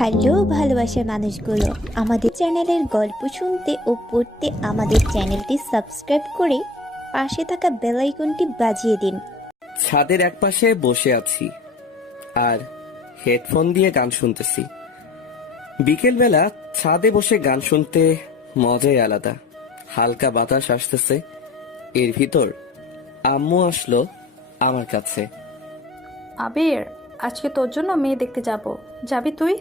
Hello ভালোবাসার মানুষগুলো, আমাদের চ্যানেলের গল্প শুনতে ও পড়তে আমাদের চ্যানেলটি সাবস্ক্রাইব করে পাশে থাকা বেল আইকনটি বাজিয়ে দিন। ছাদের একপাশে বসে আছি আর হেডফোন দিয়ে গান শুনতেছি। বিকেলবেলা ছাদে বসে গান শুনতে মজাই আলাদা। হালকা বাতাস আসতেছে, এর ভিতর আম্মু আসলো আমার কাছে। আবির, আজকে তোর জন্য মেয়ে দেখতে যাব, যাবি তুই?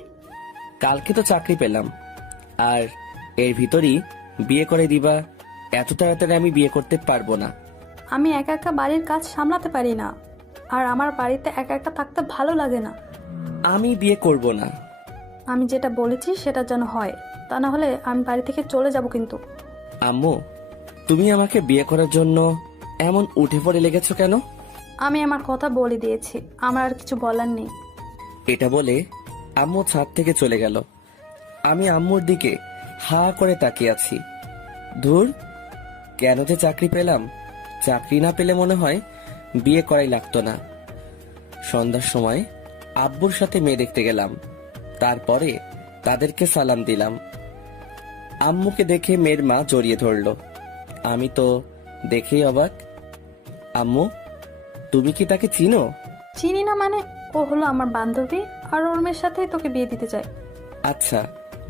কালকে তো চাকরি পেলাম, আর এর ভিতরই বিয়ে করে দিবা? এত তাড়াতাড়ি আমি বিয়ে করতে পারবো না। আমি একা একা বাড়ির কাজ সামলাতে পারি না, আর আমার বাড়িতে একা একা থাকতে ভালো লাগে না। আমি বিয়ে করব না। আমি যেটা বলেছি সেটা যেন হয়, তা না হলে আমি বাড়ি থেকে চলে যাব কিন্তু। আম্মু, তুমি আমাকে বিয়ে করার জন্য এমন উঠে পড়ে লেগেছো কেন? আমি আমার কথা বলে দিয়েছি, আমার আর কিছু বলার নেই। এটা বলে আম্মু ছাদ থেকে চলে গেল। আমি আম্মুর দিকে হা করে তাকিয়ে আছি। ধুর, কেন যে চাকরি পেলাম? চাকরি না পেলে মনে হয় বিয়ে করাই লাগতো না। সন্ধ্যার সময় আব্বুর সাথে মেয়ে দেখতে গেলাম, তারপরে তাদেরকে সালাম দিলাম। আম্মুকে দেখে মেয়ের মা জড়িয়ে ধরলো। আমি তো দেখেই অবাক। আম্মু, তুমি কি তাকে চিনো? চিনি না মানে? ও হলো আমার বান্ধবী, আর ওর মেয়ের সাথেই তোকে বিয়ে দিতে চাই। আচ্ছা,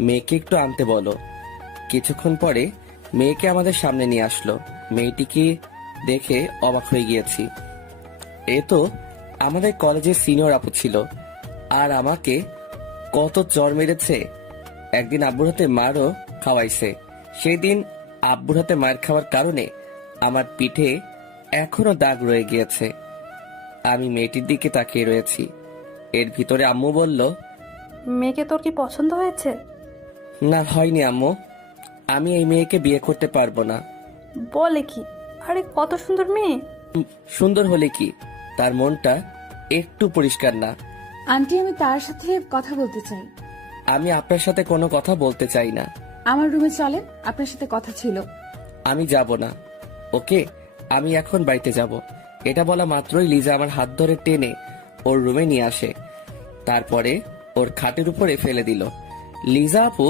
মেয়েকে একটু আনতে বলো। কিছুক্ষণ পরে মেয়েকে আমাদের সামনে নিয়ে আসলো। মেয়েটিকে দেখে অবাক হয়ে গিয়েছি। এ তো আমাদের কলেজের সিনিয়র আপু ছিল, আর আমাকে কত চর মেরেছে। একদিন আব্বুর হাতে মারও খাওয়াইছে। সেই দিন আব্বুর হাতে মার খাওয়ার কারণে আমার পিঠে এখনো দাগ রয়ে গিয়েছে। আমি মেয়েটির দিকে তাকিয়ে রয়েছি। এর ভিতরে আম্মু বলল, মেয়েকে তোর কি পছন্দ হয়েছে? না, হয়নি আম্মু। আমি এই মেয়েকে বিয়ে করতে পারবো না। বলে কি? আরে কত সুন্দর মেয়ে! সুন্দর হলে কি, তার মনটা একটু পরিষ্কার না। আন্টি, আমি তার সাথে কথা বলতে চাই। আমি আপনার সাথে কোনো কথা বলতে চাই না। আমার রুমে চলেন, আপনার সাথে কথা ছিল। আমি যাব না। ওকে, আমি এখন বাড়িতে যাব। এটা বলা মাত্রই লিজা আমার হাত ধরে টেনে ওর রুমে নিয়ে আসে, তারপরে ওর খাটের উপরে ফেলে দিল। লিজা আপু,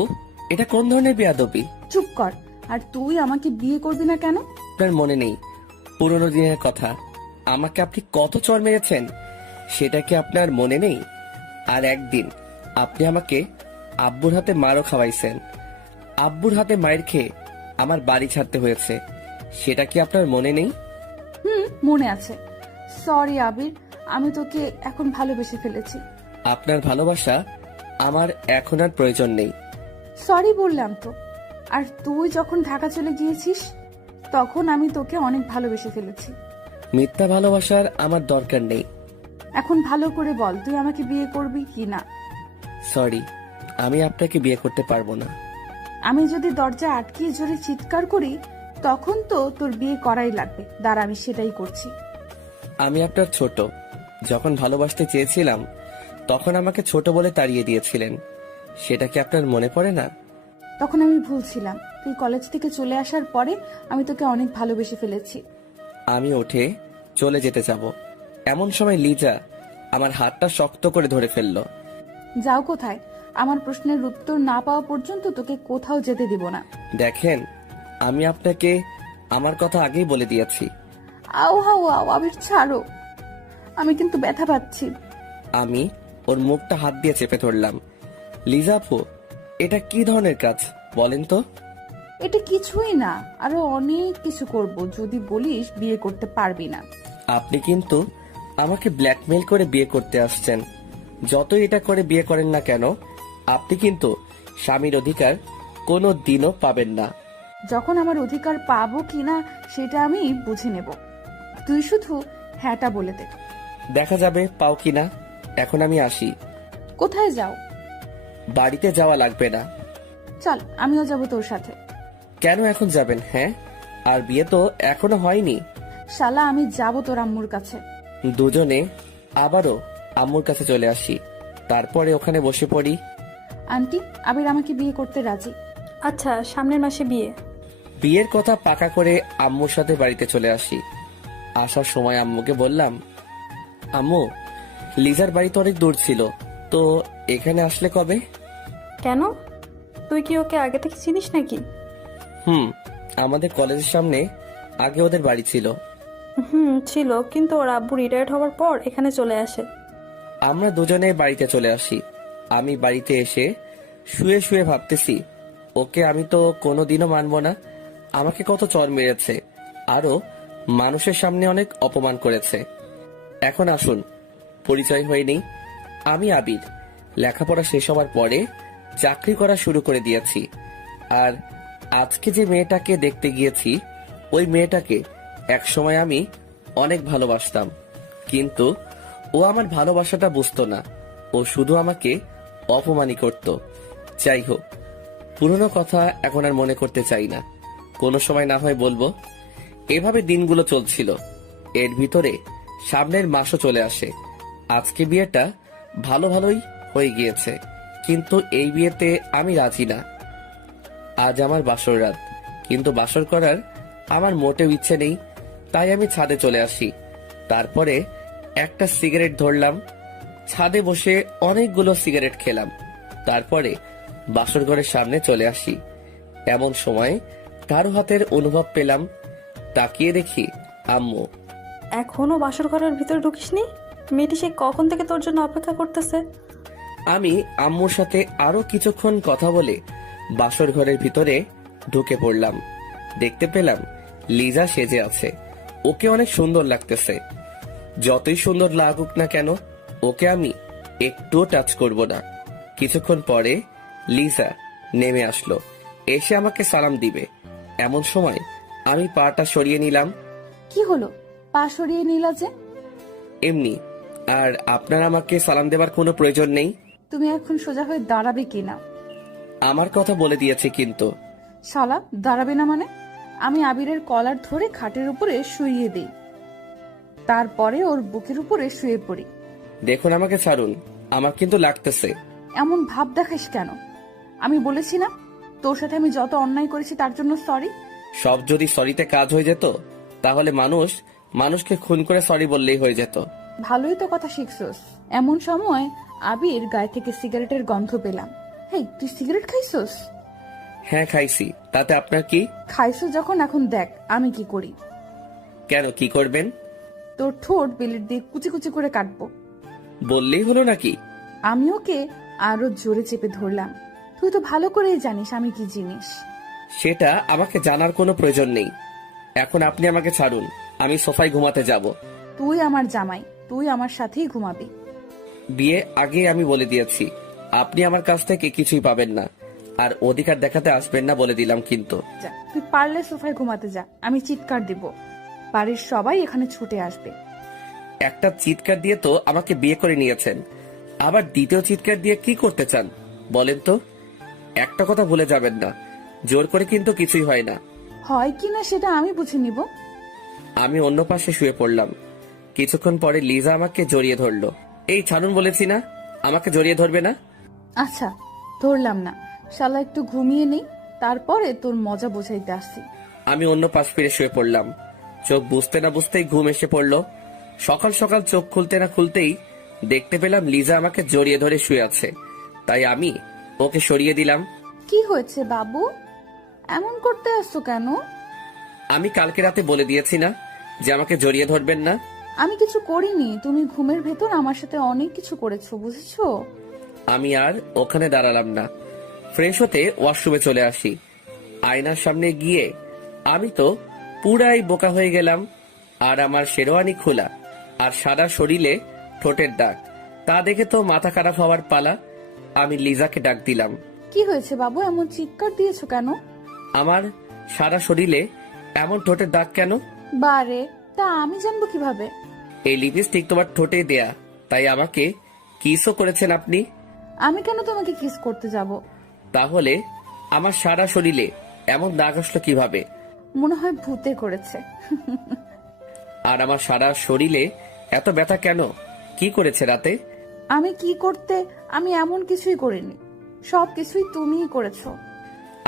এটা কোন ধরনের বেয়াদবি? চুপ কর। আর তুই আমাকে বিয়ে করবি না কেন? আপনার মনে নেই পুরোনো দিনের কথা? আমাকে আপনি কত চড় মেরেছেন, সেটা কি আপনার মনে নেই? আর একদিন আপনি আমাকে আব্বুর হাতে মারও খাওয়াইছেন। আব্বুর হাতে মায়ের খেয়ে আমার বাড়ি ছাড়তে হয়েছে, সেটা কি আপনার মনে নেই? মনে আছে। সরি আবির, আমি তোকে এখন ভালোবেসে ফেলেছি। আপনার ভালোবাসা আমার এখন আর প্রয়োজন নেই। সরি বললাম তো। আর তুই যখন ঢাকা চলে গিয়েছিস, তখন আমি তোকে অনেক ভালোবেসে ফেলেছি। মিথ্যা ভালোবাসার আমার দরকার নেই। এখন ভালো করে বল, তুই আমাকে বিয়ে করবি কি না? সরি, আমি আপনাকে বিয়ে করতে পারবো না। আমি যদি দরজা আটকিয়ে জোরে চিৎকার করি, তখন তো তোর বিয়ে করাই লাগবে। দাঁড়া, আমি সেটাই করছি। আমি আপনার ছোট। যখন ভালোবাসতে চেয়েছিলাম তখন আমাকে ছোট বলে তাড়িয়ে দিয়েছিলেন, সেটা কি আপনার মনে পড়ে না? তখন আমি ভুল ছিলাম। তুই কলেজ থেকে চলে আসার পরে আমি তোকে অনেক ভালোবেসে ফেলেছি। আমি উঠে চলে যেতে যাব, এমন সময় লিজা আমার হাতটা শক্ত করে ধরে ফেললো। যাও কোথায়? আমার প্রশ্নের উত্তর না পাওয়া পর্যন্ত তোকে কোথাও যেতে দিব না। দেখেন, আমি আপনাকে আমার কথা আগেই বলে দিয়েছি। আও হাও আও, আবির ছাড়ো, আমি কিন্তু ব্যথা পাচ্ছি। আমি ওর মুখটা হাত দিয়ে চেপে ধরলাম। লিজা আপু, এটা কি ধরনের কাজ বলেন তো? এটা কিছুই না, আরো অনেক কিছু করব যদি বলিস বিয়ে করতে পারবি না। আপনি কিন্তু আমাকে ব্ল্যাকমেল করে বিয়ে করতে আসছেন। যতই এটা করে বিয়ে করেন না কেন, আপনি কিন্তু স্বামীর অধিকার কোনো দিনও পাবেন না। যখন আমার অধিকার পাবো কিনা সেটা আমি বুঝে নেব। তুই শুধু হ্যাঁটা বলে দে। দেখা যাবে পাও কিনা। এখন আমি আসি। কোথায় যাও? বাড়িতে যাওয়া লাগবে না। চল, আমিও যাব তোর সাথে। কেন এখন যাবেন? হ্যাঁ, আর বিয়ে তো এখনো হয়নি। শালা, আমি যাব তোর আম্মুর কাছে। দুজনে আবারও আম্মুর কাছে চলে আসি, তারপরে ওখানে বসে পড়ি। আন্টি, আবির আমাকে বিয়ে করতে রাজি। আচ্ছা, সামনের মাসে বিয়ে। বিয়ের কথা পাকা করে আম্মুর সাথে বাড়িতে চলে আসি। আসার সময় আম্মুকে বললাম, আম্মু, লিজার বাড়ি তো অনেক দূর ছিল, তো এখানে আসলে কবে? কেন? তুই কি ওকে আগে থেকে চিনিস নাকি? আমাদের কলেজের সামনে আগে ওদের বাড়ি ছিল। ছিল, কিন্তু ওর আব্বু রিটায়ার্ড হওয়ার পর এখানে চলে আসে। আমরা দুজনে বাড়িতে চলে আসি। আমি বাড়িতে এসে শুয়ে শুয়ে ভাবতেছি, ওকে আমি তো কোনোদিনও মানবো না। আমাকে কত চর মেরেছে, আরো মানুষের সামনে অনেক অপমান করেছে। এখন আসুন পরিচয় হয়ে নেই। আমি আবির, লেখাপড়া শেষ হওয়ার পরে চাকরি করা শুরু করে দিয়েছি। আর আজকে যে মেয়েটাকে দেখতে গিয়েছি, ওই মেয়েটাকে একসময় আমি অনেক ভালোবাসতাম, কিন্তু ও আমার ভালোবাসাটা বুঝতো না। ও শুধু আমাকে অপমানই করত। যাই হোক, পুরনো কথা এখন আর মনে করতে চাই না, কোনো সময় না হয় বলবো। এভাবে দিনগুলো চলছিল। এর ভিতরে সামনের মাসও চলে আসে। আজকে বিয়েটা ভালো ভালোই হয়ে গিয়েছে, কিন্তু এই বিয়েতে আমি রাজি না। আজ আমার বাসর রাত, কিন্তু বাসর করার আমার মোটেও ইচ্ছে নেই। তাই আমি ছাদে চলে আসি। তারপরে একটা সিগারেট ধরলাম, ছাদে বসে অনেকগুলো সিগারেট খেলাম। তারপরে বাসর ঘরের সামনে চলে আসি। এমন সময় কারো হাতের অনুভব পেলাম। তাকিয়ে দেখি আম্মু। এখনো বাসর ঘরের ভিতরে ঢুকিসনি? মেয়েটি সে কখন থেকে তোর জন্য অপেক্ষা করতেছে। আমি আম্মুর সাথে আরো কিছুক্ষণ কথা বলে বাসর ঘরের ভিতরে ঢুকে পড়লাম। দেখতে পেলাম লিজা সেজে আছে। ওকে অনেক সুন্দর লাগতেছে। যতই সুন্দর লাগুক না কেন, ওকে আমি একটুও টাচ করব না। কিছুক্ষণ পরে লিজা নেমে আসলো, এসে আমাকে সালাম দিবে। এমন সময় আমি পাটা সরিয়ে নিলাম। কি হলো, পা সরিয়ে নিলা যে? এমনি। আর আপনার আমাকে সালাম দেবার কোনো প্রয়োজন নেই। তুমি এখন সোজা হয়ে দাঁড়াবে কিনা? আমার কথা বলে দিয়েছে কিন্তু। শালা, দাঁড়াবে না মানে? আমি আবিরের কলার ধরে খাটের উপরে শুইয়ে দিই, তারপরে ওর বুকের উপরে শুয়ে পড়ি। দেখুন আমাকে ছাড়ুন, আমার কিন্তু লাগতেছে। এমন ভাব দেখাস কেন? আমি বলেছি না তোর সাথে আমি যত অন্যায় করেছি তার জন্য সরি? সব যদি সরিতে কাজ হয়ে যেত, তাহলে মানুষকে খুন করে সরি বললেই হয়ে যেত। ভালোই তো কথা শিখছস। এমন সময় আবির গায়ে থেকে সিগারেটের গন্ধ পেলাম। হেই, তুই সিগারেট খাইছস? হ্যাঁ খাইছি, তাতে আপনার কি? খাইছস যখন, এখন দেখ আমি কি করি। কেন, কি করবেন? তোর ঠোঁট বেলেট দিয়ে কুচি কুচি করে কাটবো। বললেই হলো নাকি? আমি ওকে আরো জোরে চেপে ধরলাম। তুই তো ভালো করেই জানিস আমি কি জিনিস। সেটা আমাকে জানার কোনো প্রয়োজন নেই। এখন আপনি আমাকে ছাড়ুন, আমি সোফায় ঘুমাতে যাব। তুই আমার জামাই, তুই আমার সাথেই ঘুমাবি। বিয়ে আগে আমি বলে দিয়েছি, আপনি আমার কাছ থেকে কিছুই পাবেন না, আর অধিকার দেখাতে আসবেন না বলে দিলাম কিন্তু। যা, তুই পারলে সোফায় ঘুমাতে যা, আমি চিৎকার দিব। বাড়ির সবাই এখানে ছুটে আসবে। একটা চিৎকার দিয়ে তো আমাকে বিয়ে করে নিয়েছেন, আবার দ্বিতীয় চিৎকার দিয়ে কি করতে চান বলেন তো? একটা কথা ভুলে যাবেন না, জোর করে কিন্তু কিছুই হয় না। হয় কি না সেটা আমি বুঝে নিব। আমি অন্য পাশে শুয়ে পড়লাম। কিছুক্ষণ পরে লিজা আমাকে জড়িয়ে ধরলো। এই ছাড়ুন বলেছি না, আমাকে জড়িয়ে ধরবে না। আচ্ছা, ধরলাম না। শালা একটু ঘুমিয়ে নেই, তারপরে তোর মজা বোঝাইতে আসছি। আমি অন্য পাশ ফিরে শুয়ে পড়লাম। চোখ বুঝতে না বুঝতেই ঘুম এসে পড়লো। সকাল সকাল চোখ খুলতে না খুলতেই দেখতে পেলাম লিজা আমাকে জড়িয়ে ধরে শুয়ে আছে। তাই আমি ওকে সরিয়ে দিলাম। কি হয়েছে বাবু, এমন করতে আসছো কেন? আমি কালকে রাতে বলে দিয়েছি না যে আমাকে জড়িয়ে ধরবেন না। আমি কিছু করিনি, তুমি ঘুমের ভেতর আমার সাথে অনেক কিছু করেছো, বুঝেছো? আমি আর ওখানে দাঁড়ালাম না, ফ্রেশ হতে ওয়াশরুমে চলে আসি। আয়নার সামনে গিয়ে আমি তো পুরাই বোকা হয়ে গেলাম। আর আমার শেরওয়ানি খোলা, আর সারা শরীরে ঠোঁটের দাগ। তা দেখে তো মাথা খারাপ হওয়ার পালা। আমি লিজাকে ডাক দিলাম। কি হয়েছে বাবু, এমন চিৎকার দিয়েছো কেন? আমার সারা শরীরে এমন ঠোঁটের দাগ কেন? বারে, তা আমি জানবো কিভাবে? এই লিপস্টিক তোমার ঠোঁটে দেয়া, তাই আমাকে কিসও করেছেন আপনি। আমি কেন তোমাকে কিস করতে যাব? তাহলে আমার সারা শরীরে এমন দাগ আসলো কিভাবে? মনে হয় ভূতে করেছে। আর আমার সারা শরীরে এত ব্যথা কেন? কি করেছে রাতে? আমি কি করতে, আমি এমন কিছুই করিনি, সব কিছুই তুমিই করেছো।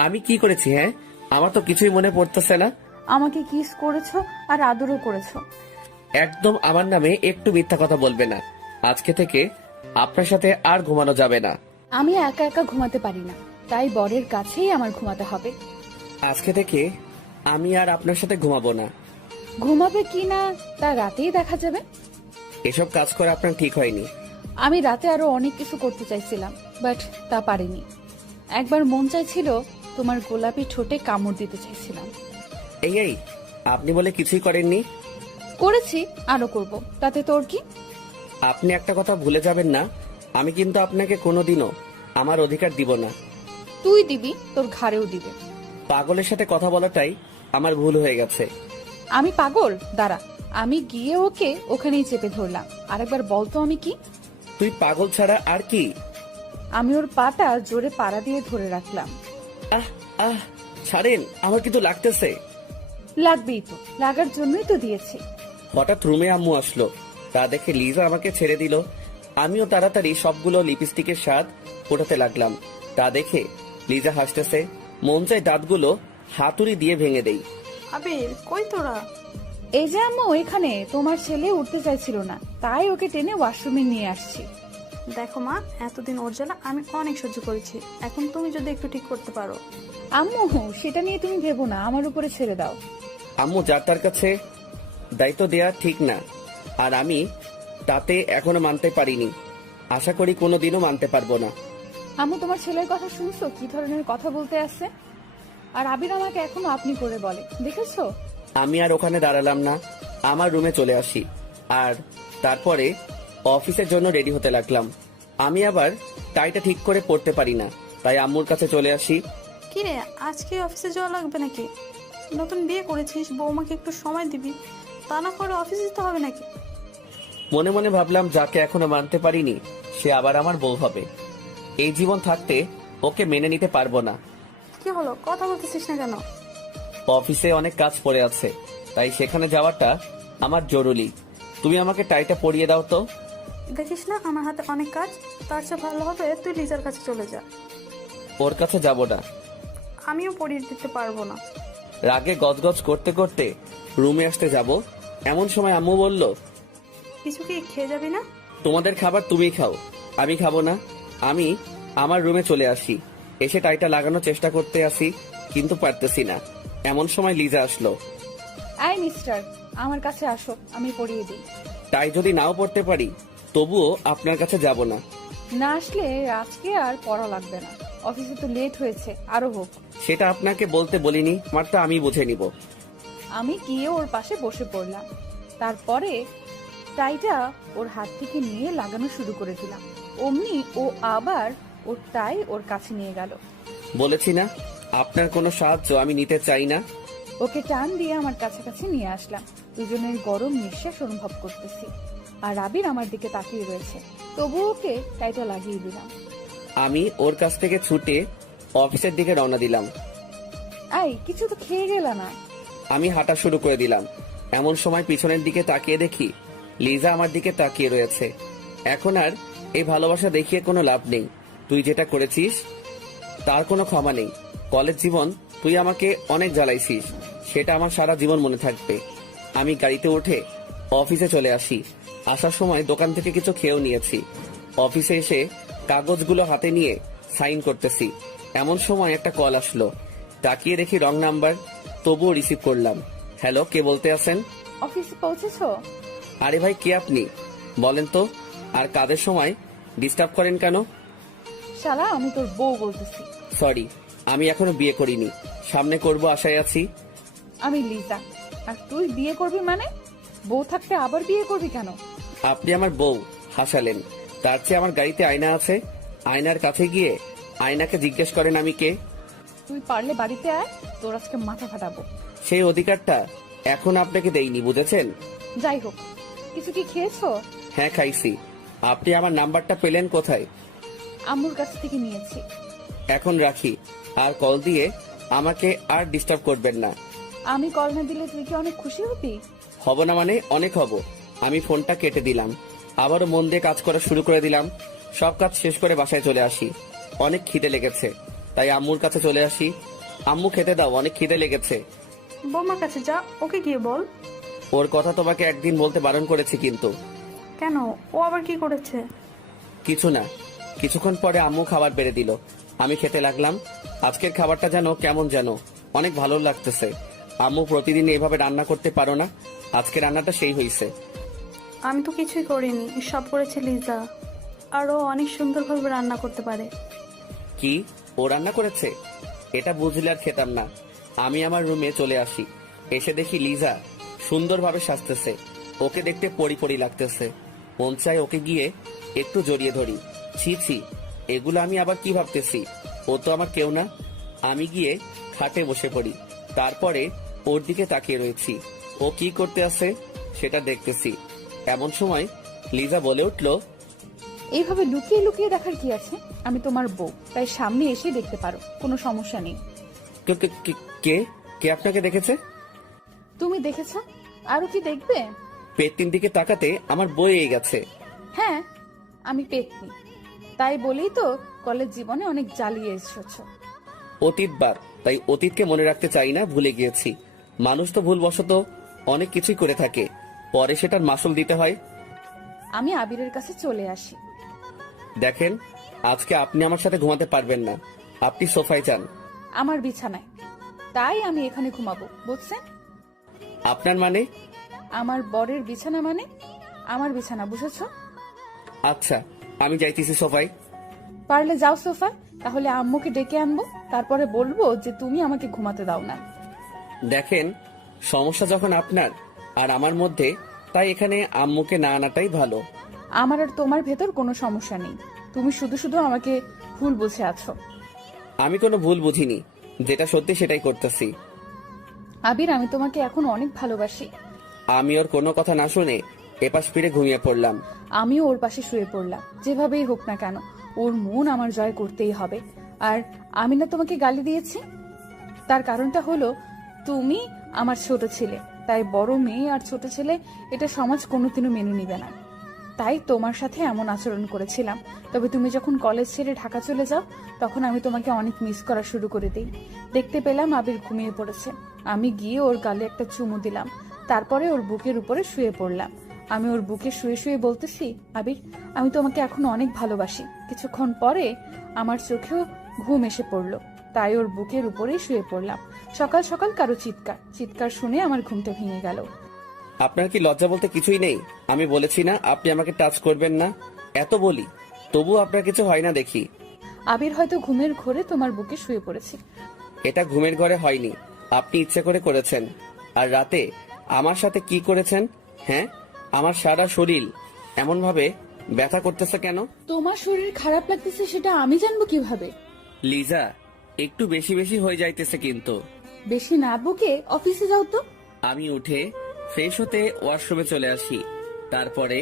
আমি কি করেছি? হ্যাঁ, আমার তো কিছুই মনে পড়তেছে না। আমাকে কিস করেছো আর আদরও করেছো। একদম আমার নামে একটু মিথ্যা কথা বলবে না। আজকে থেকে আপনার সাথে আর ঘুমানো যাবে না। আমি একা একা ঘুমাতে পারি না, তাই বরের কাছেই আমার ঘুমাতে হবে। আজকে থেকে আমি আর আপনার সাথে ঘুমাবো না। ঘুমাবে কি না তা রাতেই দেখা যাবে। এসব কাজ করা আপনার ঠিক হয়নি। আমি রাতে আরো অনেক কিছু করতে চাইছিলাম, বাট তা পারিনি। একবার মন চাইছিল তোমার গোলাপি ঠোঁটে কামড় দিতে চাইছিলাম। এই আপনি বলে কিছুই করেননি। করেছি, আরো করব, তাতে তোর কি? আপনি একটা কথা ভুলে যাবেন না, আমি কিন্তু আপনাকে কোনোদিনও আমার অধিকার দিব না। তুই দিবি, তোর ঘাড়েও দিবে। পাগলের সাথে কথা বলাটাই আমার ভুল হয়ে গেছে। আমি পাগল? দাঁড়া, আমি গিয়ে ওকে ওখানেই চেপে ধরলাম। আরেকবার বলতো আমি কি? তুই পাগল ছাড়া আর কি? আমি ওর পাটা জোরে পাড়া দিয়ে ধরে রাখলাম। আহ আহ ছাড়েন, আমার কিন্তু লাগতেছে। লাগবেই তো, লাগার জন্যই তো দিয়েছি। হঠাৎ রুমে আম্মু আসলো, তা দেখে লিজা আমাকে ছেড়ে দিল। আমিও তাড়াতাড়ি সবগুলো লিপস্টিকের স্বাদ ওঠাতে লাগলাম। তা দেখে লিজা হাসতেছে। মন চাই দাঁতগুলো হাতুড়ি দিয়ে ভেঙে দেই। আবির, কই তোরা? এই যে আম্মু, এখানে তোমার ছেলে উঠতে চাইছিল না, তাই ওকে টেনে ওয়াশরুমে নিয়ে আসছি। দেখো মা, এতদিন ওর জ্বালা আমি অনেক সহ্য করেছি, এখন তুমি যদি একটু ঠিক করতে পারো। আম্মু, সেটা নিয়ে তুমি ভেবো না, আমার উপরে ছেড়ে দাও। আম্মু যার তার কাছে দায়িত্ব দেয়া ঠিক না, আর আমি তাতে এখনো মানতে পারিনি। আশা করি কোনোদিনও মানতে পারবো না। আম্মু, তোমার ছেলের কথা শুনছো কি ধরনের কথা বলতে আসছে? আর আবির আমাকে এখনো আপনি করে বলে, দেখেছো? আমি আর ওখানে দাঁড়ালাম না, আমার রুমে চলে আসি। আর তারপরে অফিসের জন্য রেডি হতে লাগলাম। আমি আবার টাইটা ঠিক করে পড়তে পারি না, তাই আম্মুর কাছে চলে আসি। কি রে, আজকে অফিসে যাওয়া লাগবে নাকি? নতুন বিয়ে করেছিস, বৌমাকে একটু সময় দিবি, তা না করে অফিসে যেতে হবে নাকি? মনে মনে ভাবলাম, যাকে এখনো মানতে পারিনি সে আবার আমার বউ হবে। এই জীবন থাকতে ওকে মেনে নিতে পারবো না। কি হলো, কথা বলতেছিস না কেন? অফিসে অনেক কাজ পড়ে আছে, তাই সেখানে যাওয়াটা আমার জরুরি। তুমি আমাকে টাইটা পরিয়ে দাও তো। দেখিস না আমার হাতে অনেক কাজ, তার চেয়ে ভালো হবে তুই লিজার কাছে চলে যা। ওর কাছে যাব না। আমিও পরিয়ে দিতে পারবো না। রাগে গজগজ করতে করতে রুমে আসতে যাব, এমন সময় আম্মু বলল, কিছু কি খেয়ে যাবি না? তোমাদের খাবার তুমি খাও, আমি খাবো না। আমি আমার রুমে চলে আসি। এসে টাইটা লাগানোর চেষ্টা করতে আসি, কিন্তু পারতেছি না। এমন সময় লিজা আসলো। আই মিস্টার, আমার কাছে আসো, আমি পরিয়ে দিই। টাই যদি নাও পড়তে পারি, তবুও আপনার কাছে যাব না। না আসলে আজকে আর পড়া লাগবে না, অফিসে তো লেট হয়েছে, আরো হোক। সেটা আপনাকে বলতে বলিনি, মারটা আমি বুঝে নিব। আমি গিয়ে ওর পাশে বসে পড়লাম। তারপরে টাইটা ওর হাত থেকে নিয়ে লাগানো শুরু করে দিলাম। অমনি ও আবার ওর টাই ওর কাছে নিয়ে গেল। বলেছি না, আপনার কোনো সাহায্য আমি নিতে চাই না। ওকে টান দিয়ে আমার কাছাকাছি নিয়ে আসলাম। দুজনের গরম নিঃশ্বাস অনুভব করতেছি, আর আবির আমার দিকে তাকিয়ে রয়েছে। তবু ওকে টাইটা লাগিয়ে দিলাম। আমি ওর কাছ থেকে ছুটে অফিসের দিকে রওনা দিলাম। আই, কিছু তো খেয়ে গেল না? আমি হাঁটা শুরু করে দিলাম। এমন সময় পিছনের দিকে তাকিয়ে দেখি লিজা আমার দিকে তাকিয়ে রয়েছে। এখন আর এই ভালোবাসা দেখিয়ে কোনো লাভ নেই। তুই যেটা করেছিস তার কোনো ক্ষমা নেই। কলেজ জীবন তুই আমাকে অনেক জ্বালাইছিস, সেটা আমার সারা জীবন মনে থাকবে। আমি গাড়িতে উঠে অফিসে চলে আসি। আসার সময় দোকান থেকে কিছু খেয়েও নিয়েছি। অফিসে এসে কাগজগুলো হাতে নিয়ে সাইন করতেছি, এমন সময় একটা কল আসলো। তাকিয়ে দেখি রং নাম্বার, তবুও রিসিভ করলাম। হ্যালো, কে বলতে আছেন? অফিসে পৌঁছেছো? আরে ভাই, কে আপনি বলেন তো? আর কাদের সময় ডিস্টার্ব করেন কেন? শালা, আমি তোর বউ বলতেছি। সরি, আমি এখনো বিয়ে করিনি, সামনে করব আশায় আছি। আমি লিজা। আর তুই বিয়ে করবি মানে? বউ থাকতে আবার বিয়ে করবি কেন? আপনি আমার বউ হাসালেন, তার চেয়ে আমার গাড়িতে আয়না আছে, আয়নার কাছে গিয়ে আয়নাকে জিজ্ঞেস করেন আমি কে। তুই পারলে বাড়িতে আয়, তোর আজকে মাথা ফাটাবো। সেই অধিকারটা এখন আপনাকে দেইনি, বুঝেছেন? যাই হোক, কিছু কি খেয়েছো? হ্যাঁ, খাইছি। আপনি আমার নাম্বারটা পেলেন কোথায়? আম্মুর কাছ থেকে নিয়েছি। এখন রাখি, আর কল দিয়ে আমাকে আর ডিস্টার্ব করবেন না। আমি কল না দিলে তুই কি অনেক খুশি হবি? হব না মানে অনেক হব। আমি ফোনটা কেটে দিলাম, আবারও মন দিয়ে কাজ করা শুরু করে দিলাম। সব কাজ শেষ করে বাসায় চলে আসি। অনেক খিদে লেগেছে, তাই আম্মুর কাছে চলে আসি। আম্মু, খেতে দাও, অনেক খিদে লেগেছে। বৌমার কাছে যা, ওকে গিয়ে বল। ওর কথা তোমাকে একদিন বলতে বারণ করেছি কিন্তু। কেন, ও আবার কি করেছে? কিছু না, কিছুক্ষণ পরে আম্মু খাবার বেড়ে দিল, আমি খেতে লাগলাম। আজকের খাবারটা যেন কেমন যেন অনেক ভালো লাগতেছে। আম্মু প্রতিদিন এভাবে রান্না করতে পারো না, আজকে রান্নাটা সেই হয়েছে। আমি তো কিছুই করিনি, সব করেছে লিজা। আর ও অনেক সুন্দরভাবে রান্না করতে পারে। কি, ও রান্না করেছে? এটা বুঝলে আর খেতাম না। আমি আমার রুমে চলে আসি, এসে দেখি লিজা সুন্দরভাবে সাজতেছে। ওকে দেখতে পরি পরি লাগতেছে। মন চায় ওকে গিয়ে একটু জড়িয়ে ধরি। ছি ছি, এগুলো আমি আবার কি ভাবতেছি? ও তো আমার কেউ না। আমি গিয়ে খাটে বসে পড়ি, তারপরে ওর দিকে তাকিয়ে রয়েছি। ও কি করতে আছে সেটা দেখতেছি। এমন সময় লিজা বলে উঠল, এইভাবে লুকিয়ে লুকিয়ে দেখার কি আছে? আমি তোমার বউ, তাই সামনে এসে দেখতে পারো, কোনো সমস্যা নেই। কে কে কে কে আপনাকে দেখেছে? তুমি দেখেছ, আরো কি দেখবে? পেটটির দিকে তাকাতে আমার বয়ে গেছে। হ্যাঁ, আমি পেতনি, তাই বলেই তো কলেজ জীবনে অনেক জ্বালিয়ে এসেছো। অতীতবার, তাই অতীতকে মনে রাখতে চাই না, ভুলে গিয়েছি। মানুষ তো ভুলবশত অনেক কিছুই করে থাকে, পরে সেটার মাসুল দিতে হয়। আমি আবিরের কাছে চলে আসি। দেখেন, আজকে আপনি আমার সাথে ঘুমাতে পারবেন না, আপনি সোফায় যান। আমার বিছানায়, তাই আমি এখানে ঘুমাবো, বুঝছেন? আপনার মানে? আমার বরের বিছানা মানে আমার বিছানা, বুঝেছো? আচ্ছা, আমি যাইতেছি সোফায়। পারলে যাও সোফা, তাহলে আম্মুকে ডেকে আনবো, তারপরে বলবো যে তুমি আমাকে ঘুমাতে দাও না। দেখেন, সমস্যা যখন আপনার আর আমার মধ্যে, তাই এখানে আম্মুকে না আনাটাই ভালো। আমার আর তোমার ভেতর কোনো সমস্যা নেই, তুমি শুধু শুধু আমাকে ভুল বুঝে আছো। আমি কোনো ভুল বুঝিনি, যেটা সত্যি সেটাই করতেছি। আবির, আমি তোমাকে এখন অনেক ভালোবাসি। আমি ওর কোনো কথা না শুনে এপাশ ফিরে ঘুমিয়ে পড়লাম। আমিও ওর পাশে শুয়ে পড়লাম। যেভাবেই হোক না কেন, ওর মন আমার জয় করতেই হবে। আর আমি না তোমাকে গালি দিয়েছি, তার কারণটা হলো তুমি আমার ছোট ছেলে, তাই বড় মেয়ে আর ছোট ছেলে এটা সমাজ কোনোদিনও মেনে নিবে না। তাই তোমার সাথে এমন আচরণ করেছিলাম। তবে তুমি যখন কলেজ ছেড়ে ঢাকা চলে যাও, তখন আমি তোমাকে অনেক মিস করা শুরু করে দিই। দেখতে পেলাম আবির ঘুমিয়ে পড়েছে, আমি গিয়ে ওর গালে একটা চুমু দিলাম, তারপরে ওর বুকের উপরে শুয়ে পড়লাম। আমি ওর বুকে শুয়ে শুয়ে বলতেছি, আবির, আমি তোমাকে এখন অনেক ভালোবাসি। কিছুক্ষণ পরে আমার চোখেও ঘুম এসে পড়লো, তাই ওর বুকের উপরেই শুয়ে পড়লাম। সকাল সকাল কারো চিৎকার শুনে আমার ঘুমটা ভেঙে গেল। আপনার কি লজ্জা বলতে কিছুই নেই? আমি বলেছি না আপনি আমাকে টাচ করবেন না, এত বলি, তবু আপনার কিছু হয় না দেখি। আবির, হয়তো ঘুমের ঘোরে তোমার বুকে শুয়ে পড়েছি। এটা ঘুমের ঘরে হয়নি, আপনি ইচ্ছে করে করেছেন। আর রাতে আমার সাথে কি করেছেন? হ্যাঁ, আমার সারা শরীর এমন ভাবে ব্যথা করতেছে কেন? তোমার শরীর খারাপ লাগতেছে সেটা আমি জানবো কিভাবে? লিজা, একটু বেশি বেশি হয়ে যাইতেছে কিন্তু। বেশি না বুকে অফিসে যাও তো। আমি উঠে ফ্রেশ হতে ওয়াশরুমে চলে আসি, তারপরে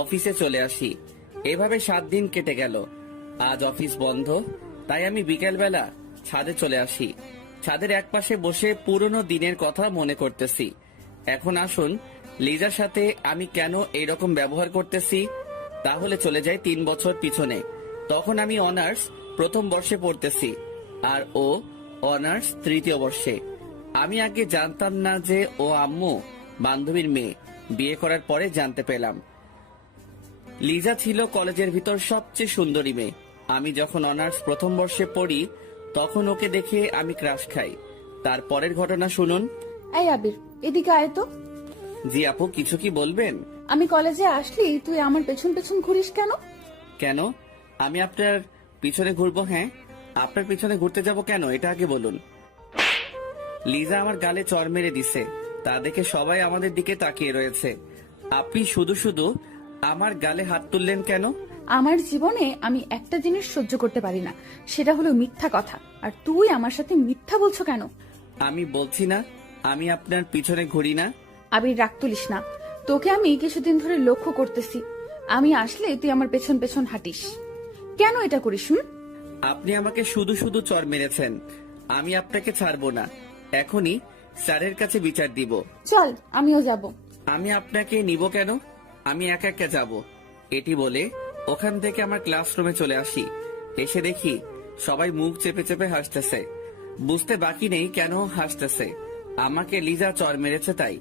অফিসে চলে আসি। এভাবে 7 দিন কেটে গেল। আজ অফিস বন্ধ, তাই আমি বিকেলবেলা ছাদে চলে আসি। ছাদের একপাশে বসে পুরনো দিনের কথা মনে করতেছি। এখন আসুন, লিজার সাথে আমি কেন এইরকম ব্যবহার করতেছি, তাহলে চলে যাই 3 বছর পিছনে। তখন আমি অনার্স প্রথম বর্ষে পড়তেছি, আর ও অনার্স তৃতীয় বর্ষে। আমি আগে জানতাম না যে ও আম্মু বান্ধবীর মেয়ে, বিয়ে করার পরে জানতে পেলাম। লিজা ছিল কলেজের ভিতর সবচেয়ে সুন্দরী মেয়ে। আমি যখন অনার্স প্রথম বর্ষে পড়ি, তখন ওকে দেখে আমি ক্রাশ খাই। তারপরের ঘটনা শুনুন। এই আবির, এদিকে আয় তো। জি আপু, কিছু কি বলবেন? আমি কলেজে আসলি তুই আমার পেছন পেছন ঘুরিস কেন? কেন আমি আপনার পিছনে ঘুরবো? হ্যাঁ, আপনার পিছনে ঘুরতে যাব কেন, এটা আগে বলুন। লিজা আমার গালে চড় মেরে দিছে, তা দেখে সবাই আমাদের দিকে তাকিয়ে রয়েছে। আপনি শুধু শুধু আমার গালে হাত তুললেন কেন? আমার জীবনে আমি একটা জিনিস সহ্য করতে পারি না, সেটা হলো মিথ্যা কথা। আর তুই আমার সাথে মিথ্যা বলছো কেন? আমি বলছি না আমি আপনার পিছনে ঘুরি না। আবির, রাগ তুলিস না। তোকে আমি কিছুদিন ধরে লক্ষ্য করতেছি, আমি আসলে তুই আমার পেছন পেছন হাঁটিস। কেন এটা করিস? আপনি আমাকে শুধু শুধু চড় মেরেছেন, আমি আপনাকে ছাড়বো না। এখনই স্যারের কাছে বিচার দিব। চল, আমিও যাব। আমি আপনাকে নিব কেন, আমি একা একা যাব। এটি বলে ওখান থেকে আমার ক্লাসরুমে চলে আসি। এসে দেখি সবাই মুখ চেপে চেপে হাসতেছে। বুঝতে বাকি নেই কেন হাসতেছে, আমাকে লিজা চড় মেরেছে তাই।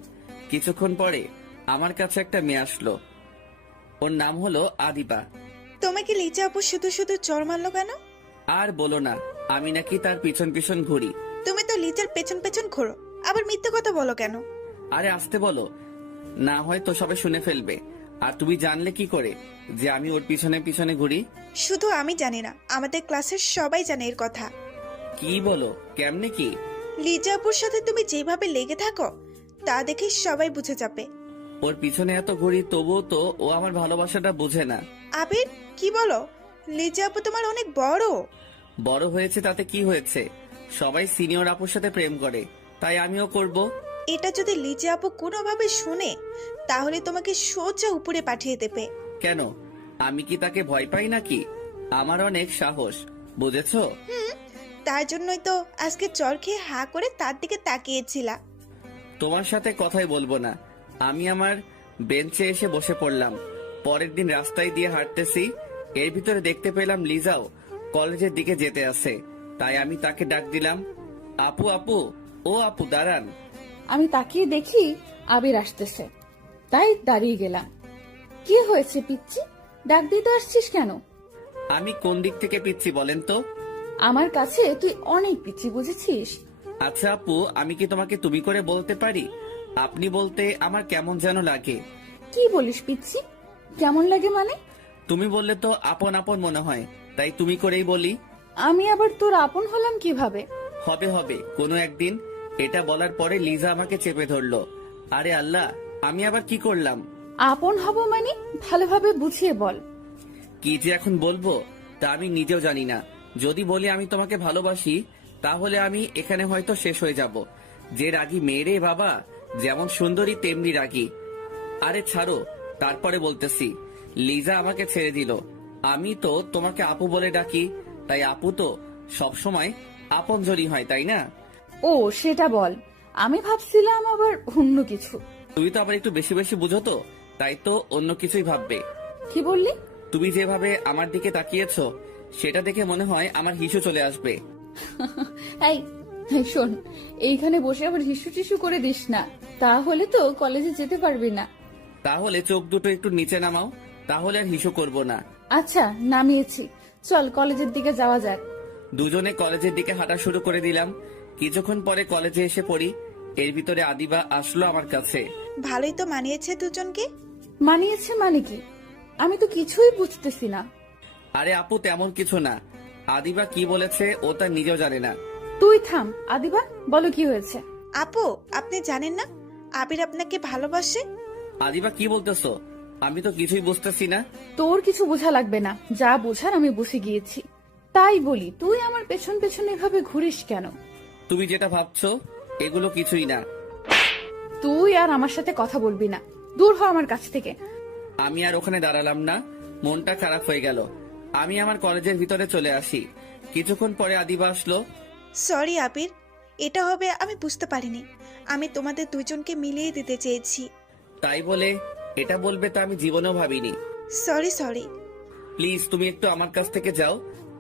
কিছুক্ষণ পরে আমার কাছে একটা মেয়ে আসলো, ওর নাম হলো আদিবা। তো তোমাকে লিচা আপু শুধু শুধু চড় মারলো কেন? আর বলো না, আমি নাকি তার পিছন পিছন ঘুরি। তুমি তো লিচার পেছন পেছন ঘোরো, আবার মিথ্যে কথা বলো কেন? আরে আসতে বলো, না হয় তো সবাই শুনে ফেলবে। আর তুমি জানলে কি করে যে আমি ওর পিছনে পিছনে ঘুরি? শুধু আমি জানি না, আমাদের ক্লাসের সবাই জানে এর কথা। কি বলো, কেমনে কি? লিচা আপুর সাথে তুমি যেভাবে লেগে থাকো তা দেখে সবাই বুঝে যাবে। ওর পিছনে এত ঘুরি, তবুও তো ও আমার ভালোবাসাটা বুঝে না। আবির, কি বলো? লিচা আপু তোমার অনেক বড়। বড় হয়েছে তাতে কি হয়েছে? সবাই সিনিয়র আপুর সাথে প্রেম করে, তাই আমিও করব। এটা যদি লিচা আপু কোনোভাবে শুনে তাহলে তোমাকে সোজা উপরে পাঠিয়ে দেবে। কেন, আমি কি তাকে ভয় পাই নাকি? আমার অনেক সাহস, বুঝেছো? তার জন্যই তো আজকে চর খেয়ে হা করে তার দিকে তাকিয়েছিলা। তোমার সাথে কথাই বলবো না। আমি আমার বেঞ্চে এসে বসে পড়লাম। পরের দিন রাস্তায় দিয়ে হাঁটতেছি, এর ভিতরে দেখতে পেলাম লিজাও কলেজের দিকে যেতে আছে। তাই আমি তাকে ডাক দিলাম, আপু আপু, ও আপু দাঁড়ান। আমি তাকিয়ে দেখি আবির আসতেছে, তাই দাঁড়িয়ে গেলাম। কি হয়েছে পিচ্চি, ডাক দিতে আসছিস কেন? আমি কোন দিক থেকে পিচ্ছি বলেন তো? আমার কাছে তুই অনেক পিচ্চি, বুঝেছিস? আচ্ছা আপু, আমি কি তোমাকে তুমি করে বলতে পারি? আপনি বলতে আমার কেমন যেন লাগে। কি বলিস পিচ্চি, কেমন লাগে মানে? তুমি বললে তো আপন আপন মনে হয়, তাই তুমি করেই বলি। আমি আবার তোর আপন হলাম কিভাবে? হবে হবে কোনো একদিন। এটা বলার পরে লিজা আমাকে চেপে ধরলো। আরে আল্লাহ, আমি আবার কি করলাম? আপন হব মানে ভালোভাবে বুঝিয়ে বল। কি যে এখন বলবো তা আমি নিজেও জানি না। যদি বলি আমি তোমাকে ভালোবাসি, তাহলে আমি এখানে হয়তো শেষ হয়ে যাব। যে রাগী মেয়েরে বাবা, যেমন সুন্দরী তেমনি রাগী। আরে ছাড়ো, তারপরে বলতেছি। লিজা আমাকে ছেড়ে দিল। আমি তো তোমাকে আপু বলে ডাকি, তাই আপু তো সবসময় আপনজনই হয়, তাই না? ও সেটা বল, আমি ভাবছিলাম আবার অন্য কিছু। তুমি তো আবার একটু বেশি বেশি বুঝো তো, তাই তো অন্য কিছুই ভাববে। কি বললি? তুমি যেভাবে আমার দিকে তাকিয়েছো, সেটা দেখে মনে হয় আমার হিসু চলে আসবে। এই এই শোন, এইখানে বসে আবার হিসু টিসু করে দিস না, তাহলে তো কলেজে যেতে পারবি না। তাহলে চোখ দুটো একটু নিচে নামাও, তাহলে আর হিসু করব না। আচ্ছা নামিয়েছি, চল কলেজের দিকে যাওয়া যাক। দুজনে কলেজের দিকে হাঁটা শুরু করে দিলাম। কিছুক্ষণ পরে কলেজে এসে পড়ি। এর ভিতরে আদিবা আসলো আমার কাছে। ভালোই তো মানিয়েছে দুজনকে। মানিয়েছে মানে কি? আমি তো কিছুই বুঝতেছি না। আরে আপু, তেমন কিছু না। আদিবা কি বলেছে ও তার নিজেও জানে না। তুই থাম আদিবা, বলো কি হয়েছে? আপু, আপনি জানেন না আবির আপনাকে ভালোবাসে? আদিবা কি বলতেছো? আমি তো কিছুই বুঝতেছি না। তোর কিছু বোঝা লাগবে না, যা বোঝার আমি বুঝে গিয়েছি। তাই বলি, তুই আমার পেছন পেছন এভাবে ঘুরিস কেন? তুমি যেটা ভাবছো এগুলো কিছুই না। তুই আর আমার সাথে কথা বলবি না, দূর হ আমার কাছ থেকে। আমি আর ওখানে দাঁড়ালাম না, মনটা খারাপ হয়ে গেল। আমি আমার কলেজের ভিতরে চলে আসি। কিছুক্ষণ পরে আদিবা আসলো। সরি আবির, এটা হবে আমি বুঝতে পারিনি। আমি তোমাদের দুজনকে মিলিয়ে দিতে চেয়েছি। তাই বলে এটা বলবে তা আমি জীবনেও ভাবিনি। Sorry sorry. প্লিজ তুমি একটু আমার কাছ থেকে যাও,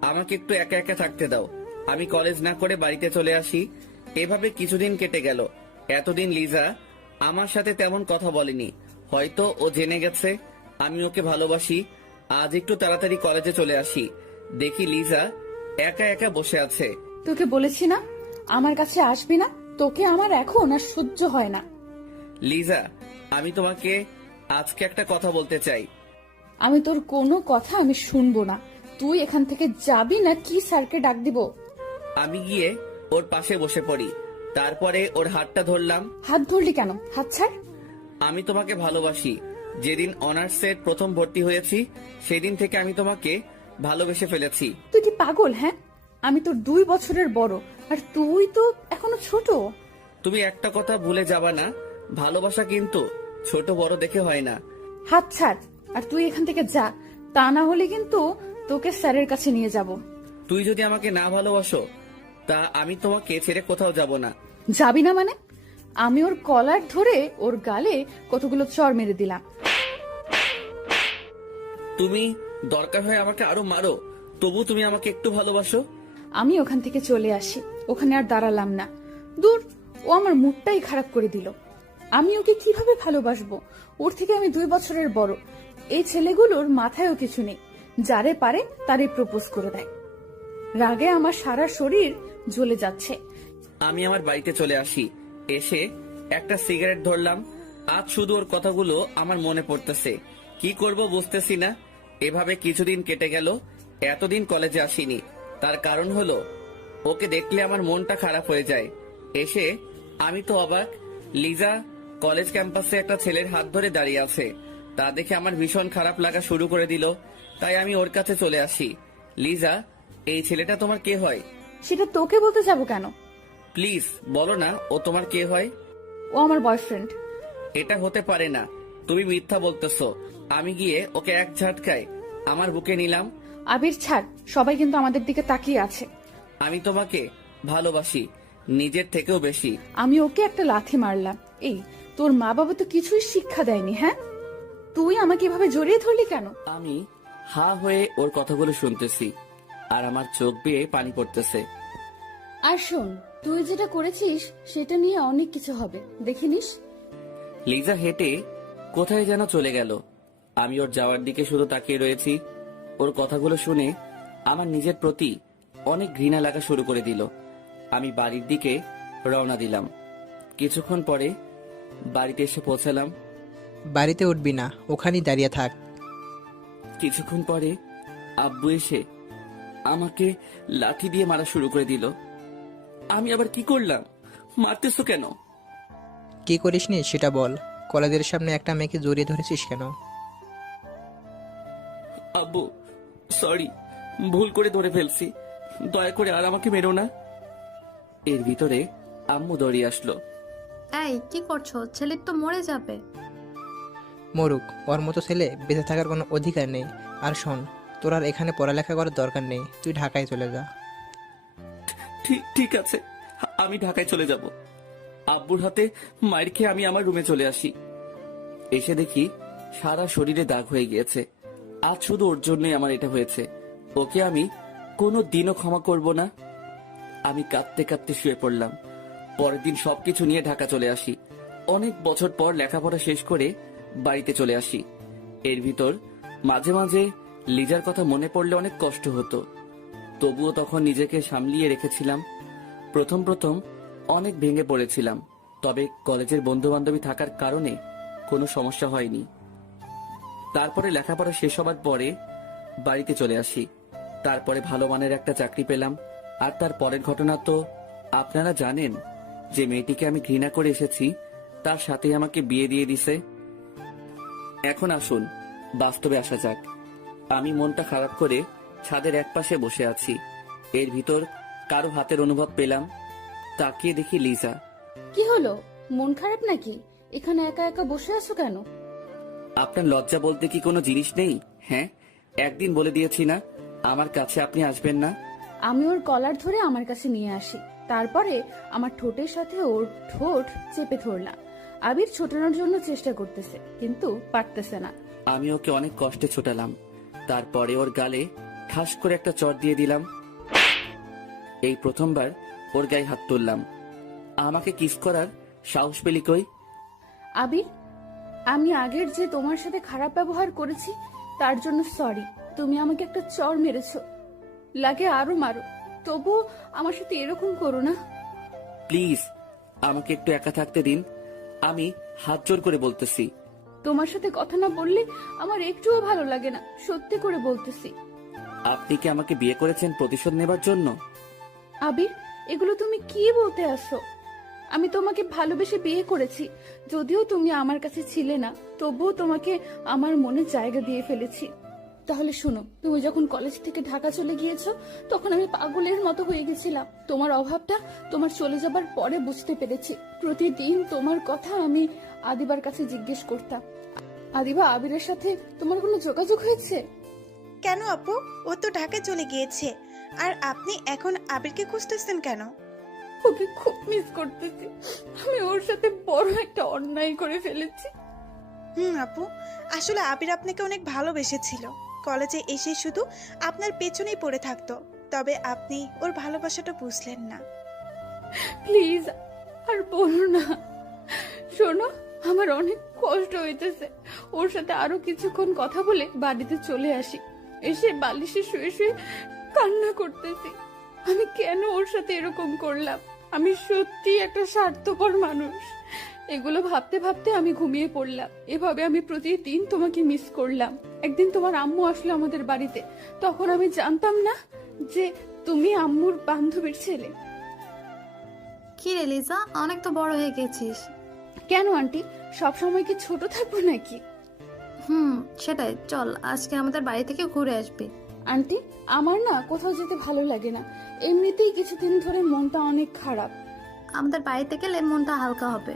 আমাকে একটু একা একা থাকতে দাও। আমি কলেজ না করে বাড়িতে চলে আসি। এভাবে কিছুদিন কেটে গেল। এতদিন লিজা আমার সাথে তেমন কথা বলেনি, হয়তো ও জেনে গেছে আমি ওকে ভালোবাসি। আজ একটু তাড়াতাড়ি কলেজে চলে আসি, দেখি লিজা একা একা বসে আছে। তোকে বলেছি না আমার কাছে আসবি না, তোকে আমার এখন আর সহ্য হয় না। লিজা, আমি তোমাকে আজকে একটা কথা বলতে চাই। আমি তোর কোনো কথা আমি শুনবো না। তুই এখান থেকে যাবি না কি স্যারকে ডাক দিব? আমি গিয়ে ওর পাশে বসে পড়ি, তারপরে ওর হাতটা ধরলাম। হাত ধরলি কেন? হাত ছাড়। আমি তোমাকে ভালোবাসি। যেদিন অনার্সের প্রথম ভর্তি হয়েছি সেদিন থেকে আমি তোমাকে ভালোবেসে ফেলেছি। তুই কি পাগল? হ্যাঁ, আমি তোর 2 বছরের বড়, আর তুই তো এখনো ছোট। তুমি একটা কথা ভুলে যাবা না, ভালোবাসা কিন্তু ছোট বড় দেখে হয় না। হাত ছাড়, আর তুই এখান থেকে যা, তা না হলে কিন্তু তোকে স্যারের কাছে নিয়ে যাব। তুই যদি আমাকে না ভালোবাসো, তা আমি তোমাকে ছেড়ে কোথাও যাব না। যাবি না মানে? আমি ওর কলার ধরে ওর গালে কতগুলো চড় মেরে দিলাম। তুমি দরকার হয় আমাকে আরো মারো, তবু তুমি আমাকে একটু ভালোবাসো। আমি ওখান থেকে চলে আসি, ওখানে আর দাঁড়ালাম না। দূর, ও আমার মুডটাই খারাপ করে দিল। আমি ওকে কিভাবে ভালোবাসবো? ওর থেকে আমি 2 বছরের বড়। এই ছেলেগুলোর মাথায়ও কিছু নেই, যারে পারে তারে প্রপোজ করে দেয়। রাগে আমার সারা শরীর জ্বলে যাচ্ছে। আমি আমার বাড়িতে চলে আসি। এসে একটা সিগারেট ধরলাম। আজ শুধু ওর কথাগুলো আমার মনে পড়তেছে। কি করব বুঝতেছি না। এভাবে কিছুদিন কেটে গেল। এতদিন কলেজে আসিনি, তার কারণ হলো ওকে দেখলে আমার মনটা খারাপ হয়ে যায়। এসে আমি তো অবাক, লিজা কলেজ ক্যাম্পাসে একটা ছেলের হাত ধরে দাঁড়িয়ে আছে। তা দেখে আমার ভীষণ খারাপ লাগা শুরু করে দিল। তাই আমি ওর কাছে চলে আসি। লিজা, এই ছেলেটা তোমার কে হয়? সেটা তোকে বলতে যাবো কেন? প্লিজ বলো না ও তোমার কে হয়। ও আমার বয়ফ্রেন্ড। এটা হতে পারে না, তুমি মিথ্যা বলতেছো। আমি গিয়ে ওকে এক ঝাটকায় আমার বুকে নিলাম। আবির ছাড়, সবাই কিন্তু আমাদের দিকে তাকিয়ে আছে। আমি তোমাকে ভালোবাসি, নিজের থেকেও বেশি। আমি ওকে একটা লাথি মারলাম। এই, তোর মা বাবা তো কিছুই শিক্ষা দেয়নি, হ্যাঁ? তুই আমাকে এভাবে জড়িয়ে ধরলি কেন? আমি হা হয়ে ওর কথাগুলো শুনতেছি আর আমার চোখ বেয়ে পানি পড়তেছে। আর শোন, তুই যেটা করেছিস সেটা নিয়ে অনেক কিছু হবে, দেখে নিস। লিজা হেঁটে কোথায় যেন চলে গেল। আমি ওর যাওয়ার দিকে শুধু তাকিয়ে রয়েছি। ওর কথাগুলো শুনে আমার নিজের প্রতি অনেক ঘৃণা লাগা শুরু করে দিল। আমি বাড়ির দিকে রওনা দিলাম। কিছুক্ষণ পরে বাড়িতে এসে পৌঁছালাম। বাড়িতে উঠবি না, ওখানেই দাঁড়িয়ে থাক। কিছুক্ষণ পরে আব্বু এসে আমাকে লাঠি দিয়ে মারা শুরু করে দিল। আমি আবার কি করলাম? মারতেছো কেন? কি করিসনি সেটা বল। কলেজের সামনে একটা মেয়েকে জড়িয়ে ধরেছিস কেন? আব্বু সরি, ভুল করে ধরে ফেলছি, দয়া করে আর আমাকে মেরো না। এর ভিতরে আম্মু দৌড়িয়ে আসলো। এই কি করছো? ছেলের তো মরে যাবে। মরুক, ওর মতো ছেলে বেঁচে থাকার কোনো অধিকার নেই। আর শোন, তোর আর এখানে পড়ালেখা করার দরকার নেই, তুই ঢাকায় চলে যা। ঠিক আছে, আমি ঢাকায় চলে যাব। আব্বুর হাতে মায়ের খেয়ে আমি আমার রুমে চলে আসি। এসে দেখি সারা শরীরে দাগ হয়ে গিয়েছে। আজ শুধু ওর জন্যই আমার এটা হয়েছে। ওকে আমি কোনো দিনও ক্ষমা করব না। আমি কাঁদতে কাঁদতে শুয়ে পড়লাম। পরের দিন সবকিছু নিয়ে ঢাকা চলে আসি। অনেক বছর পর লেখাপড়া শেষ করে বাড়িতে চলে আসি। এর ভিতর মাঝে মাঝে লিজার কথা মনে পড়লে অনেক কষ্ট হতো। তবুও তখন নিজেকে সামলিয়ে রেখেছিলাম। প্রথম প্রথম অনেক ভেঙে পড়েছিলাম, তবে কলেজের বন্ধু বান্ধবী থাকার কারণে কোনো সমস্যা হয়নি। তারপরে লেখাপড়া শেষ হবার পরে বাড়িতে চলে আসি। তারপরে ভালো মানের একটা চাকরি পেলাম। আর তার পরের ঘটনা তো আপনারা জানেন। যে মেয়েটিকে আমি ঘৃণা করে এসেছি তার সাথে আমাকে বিয়ে দিয়ে দিছে। এখন আসুন বাস্তবে আসা যাক। আমি মনটা খারাপ করে ছাদের একপাশে বসে আছি। এর ভিতর কারো হাতের অনুভব পেলাম। তাকিয়ে দেখি লিজা। কি হলো, মন খারাপ নাকি? এখানে একা একা বসে আছো কেন? আপনার লজ্জা বলতে কি কোনো জিনিস নেই? হ্যাঁ, একদিন বলে দিয়েছি না আমার কাছে আপনি আসবেন না। আমি ওর কলার ধরে আমার কাছে নিয়ে আসি, তারপরে আমার ঠোঁটের সাথে ওর ঠোঁট চেপে ধরলাম। আবির ছোটানোর জন্য চেষ্টা করতেছে, কিন্তু পারতেছে না। আমি ওকে অনেক কষ্টে ছোটালাম। তারপরে ওর গালে ঠাস করে একটা চড় দিয়ে দিলাম। এই প্রথমবার ওর গায়ে হাত তুললাম। আমাকে কিস করার সাহস পেলি কই? আবির, আমি আগের যে তোমার সাথে খারাপ ব্যবহার করেছি তার জন্য সরি। তুমি আমাকে একটা চড় মেরেছো, লাগে আরো মারো, তবুও আমার সাথে এরকম করো না। প্লিজ আমাকে একটু একা থাকতে দিন। আমি হাত জোর করে বলতেছি। তোমার সাথে কথা না বললে আমার একটুও ভালো লাগে না, সত্যি করে বলতেছি। আপনি কি আমাকে বিয়ে করেছেন প্রতিশোধ নেবার জন্য? আবির, এগুলো তুমি কি বলতে আসো? আমি তোমাকে ভালোবেসে বিয়ে করেছি, যদিও তুমি আমার কাছে ছিলে না, তবুও তোমাকে আমার মনে জায়গা দিয়ে ফেলেছি। তাহলে শোনো, তুমি যখন কলেজ থেকে ঢাকা চলে গিয়েছো তখন আমি পাগলের মতো হয়ে গেছিলাম। তোমার অভাবটা তোমার চলে যাবার পরে বুঝতে পেরেছি। প্রতিদিন তোমার কথা আমি আদিবার কাছে জিজ্ঞেস করতাম। আদিবা, আবিরের সাথে তোমার কোনো যোগাযোগ হয়েছে? কেন আপু? ও তো ঢাকায় চলে গিয়েছে। আর আপনি এখন আবিরকে খুঁজতেছেন কেন? ওকে খুব মিস করতেছি। আমি ওর সাথে বড় একটা অন্যায় করে ফেলেছি। আপু, আসলে আবির আপনাকে অনেক ভালোবেসেছিল। কলেজে এসে শুধু আপনার পেছনেই পড়ে থাকতো, তবে আপনি ওর ভালোবাসাটা বুঝলেন না। প্লিজ আর বলো না। শোনো, আমার অনেক কষ্ট হইতেছে। ওর সাথে আরো কিছুক্ষণ কথা বলে বাড়িতে চলে আসি। এসে বালিশে শুয়ে শুয়ে কান্না করতেছি। আমি কেন ওর সাথে এরকম করলাম? আমি সত্যি একটা স্বার্থপর মানুষ। এগুলো ভাবতে ভাবতে আমি ঘুমিয়ে পড়লাম। এভাবে আমি প্রতিদিন তোমাকে মিস করলাম। একদিন তোমার আম্মু আসলো আমাদের বাড়িতে, তখন আমি জানতাম না যে তুমি আম্মুর বান্ধবীর ছেলে। কি রে লিজা, অনেক তো বড় হয়ে গেছিস। কেন আন্টি, সবসময় কি ছোট থাকবো নাকি? সেটাই, চল আজকে আমাদের বাড়ি থেকে ঘুরে আসবি। আন্টি, আমার না কোথাও যেতে ভালো লাগে না। এমনিতেই কিছুদিন ধরে মনটা অনেক খারাপ। আমাদের বাড়িতে গেলে মনটা হালকা হবে।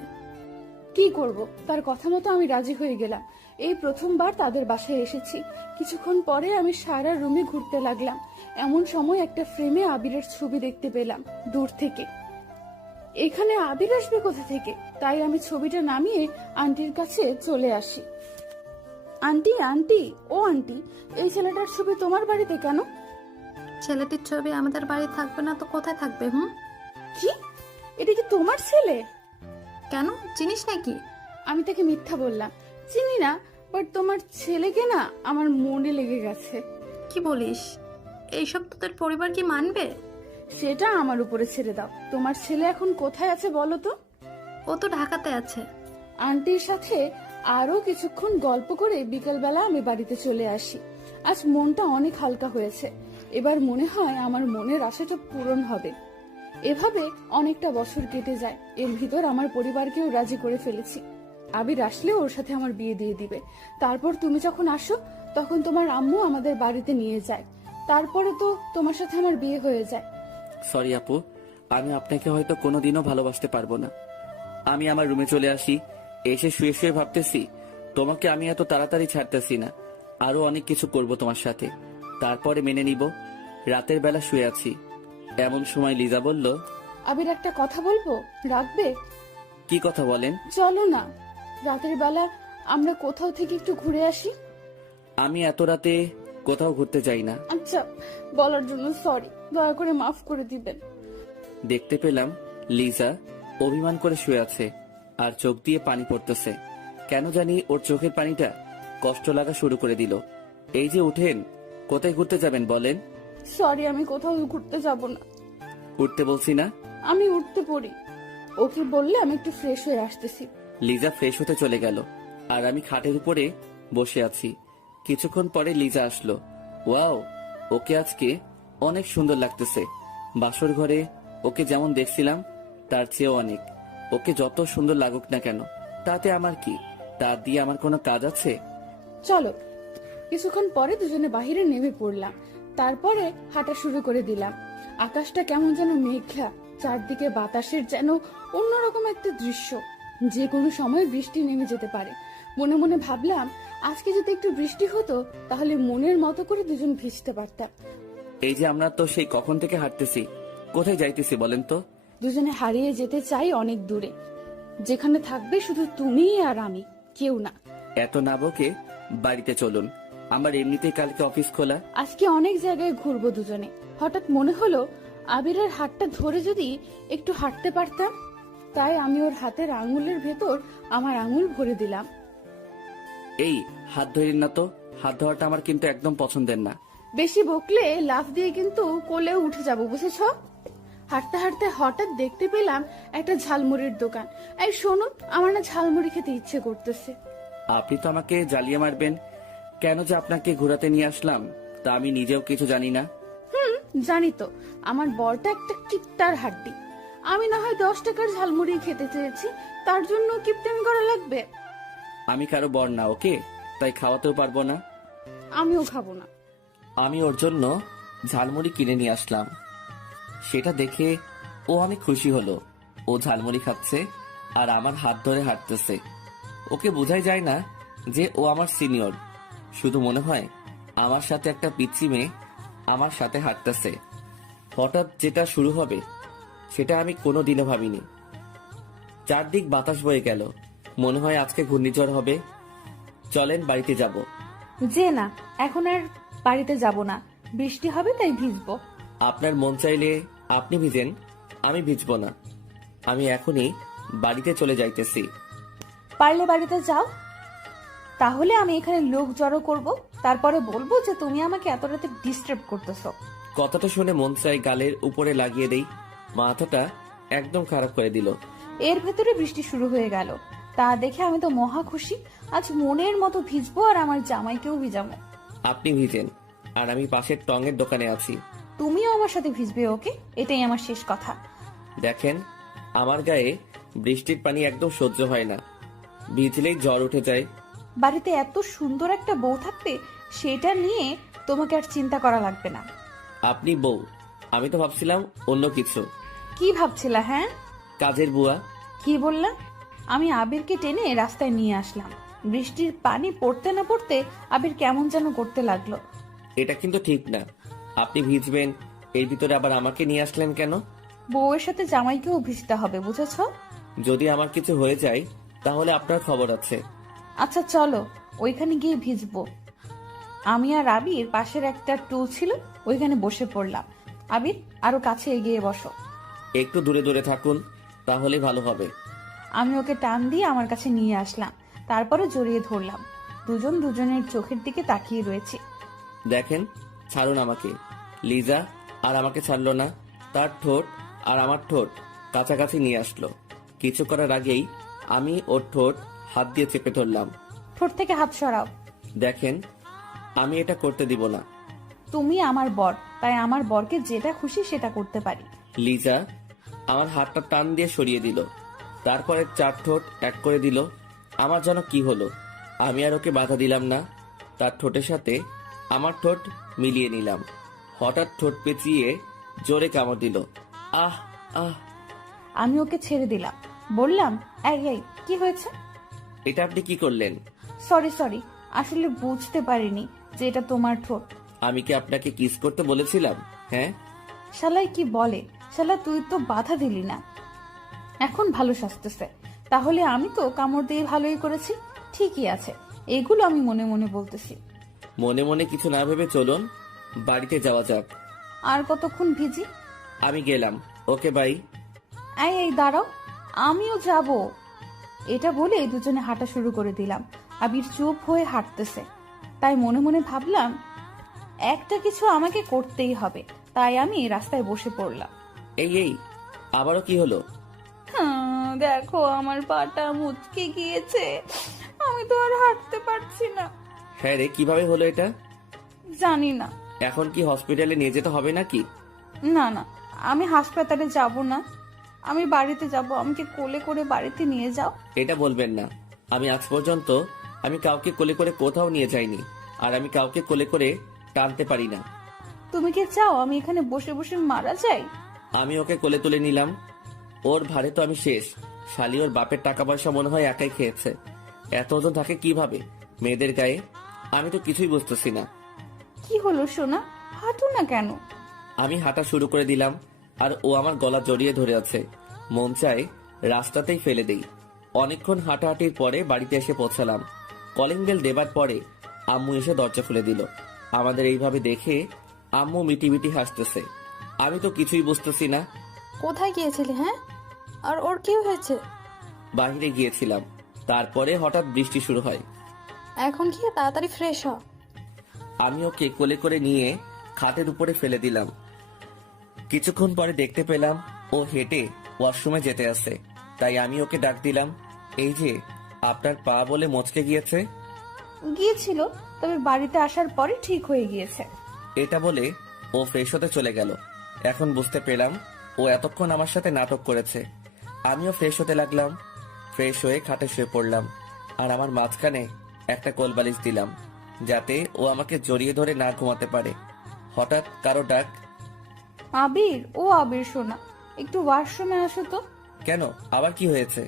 কি করব, তার কথা মতো আমি রাজি হয়ে গেলাম। এই প্রথমবার তাদের বাসায় এসেছি। কিছুক্ষণ পরে আমি সারা রুমে ঘুরতে লাগলাম। এমন সময় একটা ফ্রেমে আবিরের ছবি দেখতে পেলাম দূর থেকে। এখানে আবির আসবে কোথা থেকে? তাই আমি ছবিটা নামিয়ে আন্টির কাছে চলে আসি। আন্টি, আন্টি, ও আন্টি, এই ছেলেটার ছবি তোমার বাড়িতে কেন? ছেলেটির ছবি আমাদের বাড়ি থাকবে না তো কোথায় থাকবে? কি, এটা কি তোমার ছেলে? কেন, চিনিস নাকি? আমি তাকে মিথ্যা বললাম, চিনি না, বাট তোমার ছেলেকে না আমার মনে লেগে গেছে। কি বলিস? এইসব তোদের পরিবার কি মানবে? সেটা আমার উপরে ছেড়ে দাও। তোমার ছেলে এখন কোথায় আছে বলো তো? ও তো ঢাকাতে আছে। আন্টির সাথে আরো কিছুক্ষণ গল্প করে বিকেলবেলা আমি বাড়িতে চলে আসি। আজ মনটা অনেক হালকা হয়েছে। এবার মনে হয় আমার মনের আশাটা পূরণ হবে। এভাবে অনেকটা বছর কেটে যায়। এর ভিতর আমার পরিবারকেও রাজি করে ফেলেছি। আবির আসলে ওর সাথে আমার বিয়ে দিয়ে দিবে। তারপর তুমি যখন আসো তখন তোমার আম্মু আমাদের বাড়িতে নিয়ে যায়। তারপরে তো তোমার সাথে আমার বিয়ে হয়ে যায়। সরি আপু, আমি আপনাকে হয়তো কোনোদিনও ভালোবাসতে পারবো না। আমি আমার রুমে চলে আসি, এসে শুয়ে শুয়ে ভাবতেছি তোমাকে আমি এত তাড়াতাড়ি ছাড়তেছি না, আরো অনেক কিছু করব তোমার সাথে, তারপরে মেনে নিব। রাতের বেলা শুয়ে আছি, এমন সময় লিজা বলল, আবির, একটা কথা বলবো, রাখবে? কি কথা বলেন? চলো না, রাতের বেলা আমরা কোথাও থেকে একটু ঘুরে আসি। আমি এত রাতে কোথাও ঘুরতে যাই না। আচ্ছা, বলার জন্য সরি, দয়া করে মাফ করে দিবেন। দেখতে পেলাম লিজা অভিমান করে শুয়ে আছে আর চোখ দিয়ে পানি পড়তেছে। কেন জানি ওর চোখের পানিটা কষ্ট লাগা শুরু করে দিল। এই যে উঠেন, কোথায় ঘুরতে যাবেন বলেন? সরি, আমি কোথাও ঘুরতে যাব না। উঠতে বলছি না? আমি উঠতে পড়ি। ওকে বললে আমি একটু ফ্রেশ হয়ে আসতেছি। লিজা ফ্রেশ হতে চলে গেল আর আমি খাটের উপরে বসে আছি। কিছুক্ষণ পরে লিজা আসলো। ওয়াও, ওকে আজকে অনেক সুন্দর লাগতেছে। বাসর ঘরে ওকে যেমন দেখছিলাম তার চেয়েও অনেক। ওকে যত সুন্দর লাগুক না কেন, তাতে আমার কি? তার দিয়ে আমার কোনো কাজ আছে? চলো। কিছুক্ষণ পরে দুজনে বাহিরে নেমে পড়লাম। তারপরে হাঁটা শুরু করে দিলাম। আকাশটা কেমন যেন মেঘলা, চারদিকে বাতাসের যেন অন্যরকম একটা দৃশ্য। যে কোনো সময় বৃষ্টি নেমে যেতে পারে। মনে মনে ভাবলাম, আজকে যদি একটু বৃষ্টি হতো তাহলে মনের মতো করে দুজন ভিজতে পারতাম। এই যে আমরা তো সেই কখন থেকে হাঁটতেছি, কোথায় যাইতেছি বলেন তো? দুজনে হারিয়ে যেতে চাই অনেক দূরে, যেখানে থাকবে শুধু তুমি আর আমি, কেউ না। এত না বকে বাড়িতে চলুন, আমার এমনিতেই কালকে অফিস খোলা। আজকে অনেক জায়গায় ঘুরবো দুজনে। হঠাৎ মনে হলো আবিরের হাতটা ধরে যদি একটু হাঁটতে পারতাম। তাই আমি ওর হাতের আঙুলের ভেতর আমার আঙুল ভরে দিলাম। এই হাত ধরেন না তো, হাত ধরাটা আমার কিন্তু একদম পছন্দের না। বেশি বকলে লাফ দিয়ে কিন্তু কোলে উঠে যাব, বুঝেছ? হাঁটতে হাঁটতে হঠাৎ দেখতে পেলাম একটা ঝালমুড়ির দোকান। এই শোনো, আমার না ঝালমুড়ি খেতে ইচ্ছে করতেছে। আপনি তো আমাকে জ্বালিয়ে মারবেন। কেন যে আপনাকে ঘোরাতে নিয়ে আসলাম তা আমি নিজেও কিছু জানি না। জানি তো, আমার বরটা একটা কিপ্টার হাড্ডি। আমি না হয় 10 টাকার ঝালমুড়ি খেতে চেয়েছি, তার জন্য কিপটেমি করা লাগবে? আমি কারো বর না, ওকে, তাই খাওয়াতেও পারবো না। আমিও খাবো না। আমি ওর জন্য ঝালমুড়ি কিনে নিয়ে আসলাম। সেটা দেখে ও অনেক খুশি হলো। ও ঝালমুড়ি খাচ্ছে আর আমার হাত ধরে হাঁটতেছে। ওকে বোঝাই যায় না যে ও আমার সিনিয়র, শুধু মনে হয় আমার সাথে একটা পিচ্চি মেয়ে আমার সাথে হাঁটতেছে। হঠাৎ যেটা শুরু হবে সেটা আমি কোনোদিনও ভাবিনি। চারদিক বাতাস বয়ে গেল, মনে হয় আজকে ঘূর্ণিঝড় হবে। চলেন বাড়িতে যাব। যে না, এখন আর বাড়িতে যাব না, বৃষ্টি হবে তাই ভিজবো। আপনার মন চাইলে আপনি ভিজেন, আমি ভিজবো না। আমি এখনই বাড়িতে চলে যাইতেছি। পারলে বাড়িতে যাও। তাহলে আমি এখানে লোক জড়ো করব, তারপরে বলবো যে তুমি আমাকে এত রাতে ডিস্টার্ব করতেছো। কথাটা শুনে মন চাই গালের উপরে লাগিয়ে দেই। মাথাটা একদম খারাপ করে দিল। এর ভেতরে বৃষ্টি শুরু হয়ে গেল। তা দেখে আমি তো মহা খুশি। আজ মনের মতো ভিজবো আর আমার জামাইকেও ভিজাবো। আপনি ভিজেন, আর আমি পাশের টঙের দোকানে আছি। তুমিও আমার সাথে ভিজবে, ওকে? এটাই আমার শেষ কথা। দেখেন, আমার গায়ে বৃষ্টির পানি একদম সহ্য হয় না, ভিজলেই জ্বর উঠে যায়। বাড়িতে এত সুন্দর একটা বউ থাকতে সেটা নিয়ে তোমাকে আর চিন্তা করা লাগবে না। আপনি বউ, আমি তো ভাবছিলাম অন্য কিছু। কি ভাবছিলা? হ্যাঁ, কাজের বুয়া। কি বললা? আমি আবিরকে টেনে রাস্তায় নিয়ে আসলাম। বৃষ্টির পানি পড়তে না পড়তে আবির কেমন যেন করতে লাগলো। এটা কিন্তু ঠিক না। আপনি ভিজবেন, এর ভিতরে আবার আমাকে নিয়ে আসলেন কেন? বউয়ের সাথে জামাইকেও ভিজতে হবে, বুঝেছো? যদি আমার কিছু হয়ে যায় তাহলে আপনার খবর আছে। আচ্ছা চলো, ওইখানে গিয়ে ভিজবো। আমি আর আবির পাশের একটা টুল ছিল, ওইখানে বসে পড়লাম। আবির, আরো কাছে এগিয়ে বসো। একটু দূরে দূরে থাকুন, তাহলে ভালো হবে। আমি ওকে টান দিয়ে আমার কাছে নিয়ে আসলাম, তারপরে জড়িয়ে ধরলাম। দুজন দুজনের চোখের দিকে তাকিয়ে রয়েছি। দেখেন, ছাড়ুন আমাকে। লিজা আর আমাকে ছাড়লো না। তার ঠোঁট আর আমার ঠোঁট কাছাকাছি নিয়ে আসলো। কিছু করার আগেই আমি ওর ঠোঁট হাত দিয়ে চেপে ধরলাম। ঠোঁট থেকে হাত সরাও। দেখেন, আমি এটা করতে দিব না। তুমি আমার বর, তাই আমার বরকে যেটা খুশি সেটা করতে পারি। লিজা আমার হাতটা টান দিয়ে সরিয়ে দিল, তারপরে 4 ঠোঁট এক করে দিল। আমার যেন কি হলো, আমি আর ওকে বাধা দিলাম না। তার ঠোঁটের সাথে আমার ঠোঁট মিলিয়ে নিলাম। হঠাৎ ঠোঁট পেঁচিয়ে জোরে কামড় দিল। আহ আহ! আমি ওকে ছেড়ে দিলাম, বললাম, এই এই, কি হয়েছে? এটা আপনি কি করলেন? সরি সরি, আসলে বুঝতে পারিনি যে এটা তোমার ঠোঁট। আমি কি আপনাকে কিস করতে বলেছিলাম? হ্যাঁ। শালাই কি বলে, শালা তুই তো বাধা দিলি না। এখন ভালো সাজতেছে। তাহলে আমি তো কামড় দিয়ে ভালোই করেছি। ঠিকই আছে, এগুলো আমি মনে মনে বলতেছি। মনে মনে কিছু না ভেবে চলুন, বাড়িতে যাওয়া যাক। আর কতক্ষণ ভিজি? আমি গেলাম, ওকে বাই। এই এই দাঁড়াও, আমিও যাব। এটা বলে দুজনে হাঁটা শুরু করে দিলাম। আবির চুপ হয়ে হাঁটতেছে, তাই মনে মনে ভাবলাম একটা কিছু আমাকে করতেই হবে। তাই আমি রাস্তায় বসে পড়লাম। এই এই, আবারও কি হলো? দেখো, আমার পাটা মুচকে গিয়েছে। আমি তো আর হাঁটতে পারছি না। হ্যাঁ রে, কিভাবে হলো এটা? জানি না। এখন কি হসপিটালে নিয়ে যেতে হবে নাকি? না না, আমি হাসপাতালে যাব না, আমি বাড়িতে যাব। আমাকে কোলে করে বাড়িতে নিয়ে যাও। এটা বলবেন না। আমি আজ পর্যন্ত আমি কাউকে কোলে করে কোথাও নিয়ে যাইনি, আর আমি কাউকে কোলে করে টানতে পারি না। তুমি কি চাও আমি এখানে বসে বসে মারা যাই? আমি ওকে কোলে তুলে নিলাম। ওর ভারে তো আমি শেষ। শালি ওর বাপের টাকা পয়সা মনে হয় একাই খেয়েছে। এত ওজন থাকে কিভাবে মেয়েদের গায়ে? আমি তো কিছুই বুঝতেছি না। কি হলো সোনা, হাঁটো না কেন? আমি হাঁটা শুরু করে দিলাম, আর ও আমার গলা জড়িয়ে ধরে আছে। মন চায় রাস্তাতেই ফেলে দেই। অনেকক্ষণ হাঁটাহাঁটির পরে বাড়িতে এসে পৌঁছালাম। কলিং বেল দেবার পরে আম্মু এসে দরজা খুলে দিল। আমাদের এইভাবে দেখে আম্মু মিটিমিটি হাসতেছে। আমি তো কিছুই বুঝতেছি না। কোথায় গিয়েছিলি? হ্যাঁ, আর ওর কি হয়েছে? বাইরে গিয়েছিলাম, তারপরে হঠাৎ বৃষ্টি শুরু হয়। এখন গিয়ে তাড়াতাড়ি ফ্রেশ হ। আমি ওকে কোলে করে নিয়ে খাটের উপরে ফেলে দিলাম। কিছুক্ষণ পরে দেখতে পেলাম ও হেঁটে ওয়াশরুমে যেতে আসে। তাই আমি ওকে ডাক দিলাম, এই যে আপনার পা বলে মচকে গিয়েছে। গিয়েছিল, তবে বাড়িতে আসার পরে ঠিক হয়ে গিয়েছে। এটা বলে ও ফ্রেশ হতে চলে গেল। এখন বুঝতে পেলাম ও এতক্ষণ আমার সাথে নাটক করেছে। আমিও ফ্রেশ হতে লাগলাম। ফ্রেশ হয়ে খাটে শুয়ে পড়লাম, আর আমার মাঝখানে একটা কোলবালিশ দিলাম, যাতে ও আমাকে জড়িয়ে ধরে না ঘুমাতে পারে। হঠাৎ কারো ডাক। আবির, ও আবির সোনা, একটু ওয়াশরুমে আসো তো। কেন, আবার কি হয়েছে?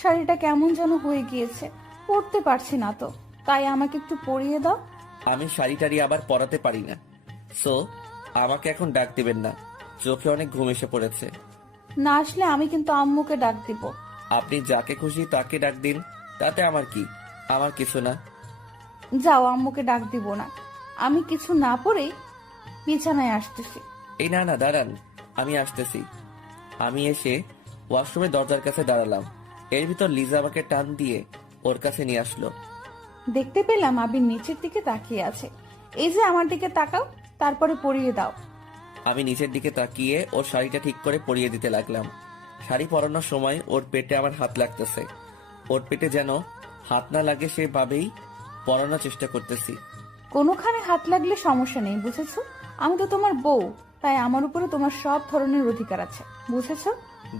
শাড়িটা কেমন যেন হয়ে গিয়েছে, পরতে পারছি না তো, তাই আমাকে একটু পরিয়ে দাও। আমি শাড়ি টাড়ি আবার পরাতে পারি না, সো আমাকে এখন ডাক দিবেন না। চোখে অনেক ঘুম এসে পড়েছে। না আসলে আমি কিন্তু আম্মুকে ডাক দিব। আপনি যাকে খুশি তাকে ডাক দিন, তাতে আমার কি? আমার কিছু না। যাও, আম্মুকে ডাক দিব না। আমি কিছু না পরেই বিছানায় আসতেছি। এই না না, দাঁড়ান, আমি আসতেছি। আমি এসে ওয়াশরুমের দরজার কাছে দাঁড়ালাম। এর ভিতর লিজা আমাকে টান দিয়ে ওর কাছে নিয়ে আসলো। দেখতে পেলাম আবির নিচের দিকে তাকিয়ে আছে। এই যে আমার দিকে তাকাও, তারপরে পরিয়ে দাও। আমি নিচের দিকে তাকিয়ে ওর শাড়িটা ঠিক করে পরিয়ে দিতে লাগলাম। শাড়ি পরানোর সময় ওর পেটে আমার হাত লাগতেছে। ওর পেটে যেন হাত না লাগে সেভাবেই পরানোর চেষ্টা করতেছি। কোনোখানে হাত লাগলে সমস্যা নেই, বুঝেছো? আমি তো তোমার বউ, তাই আমার উপরে তোমার সব ধরনের অধিকার আছে, বুঝেছো?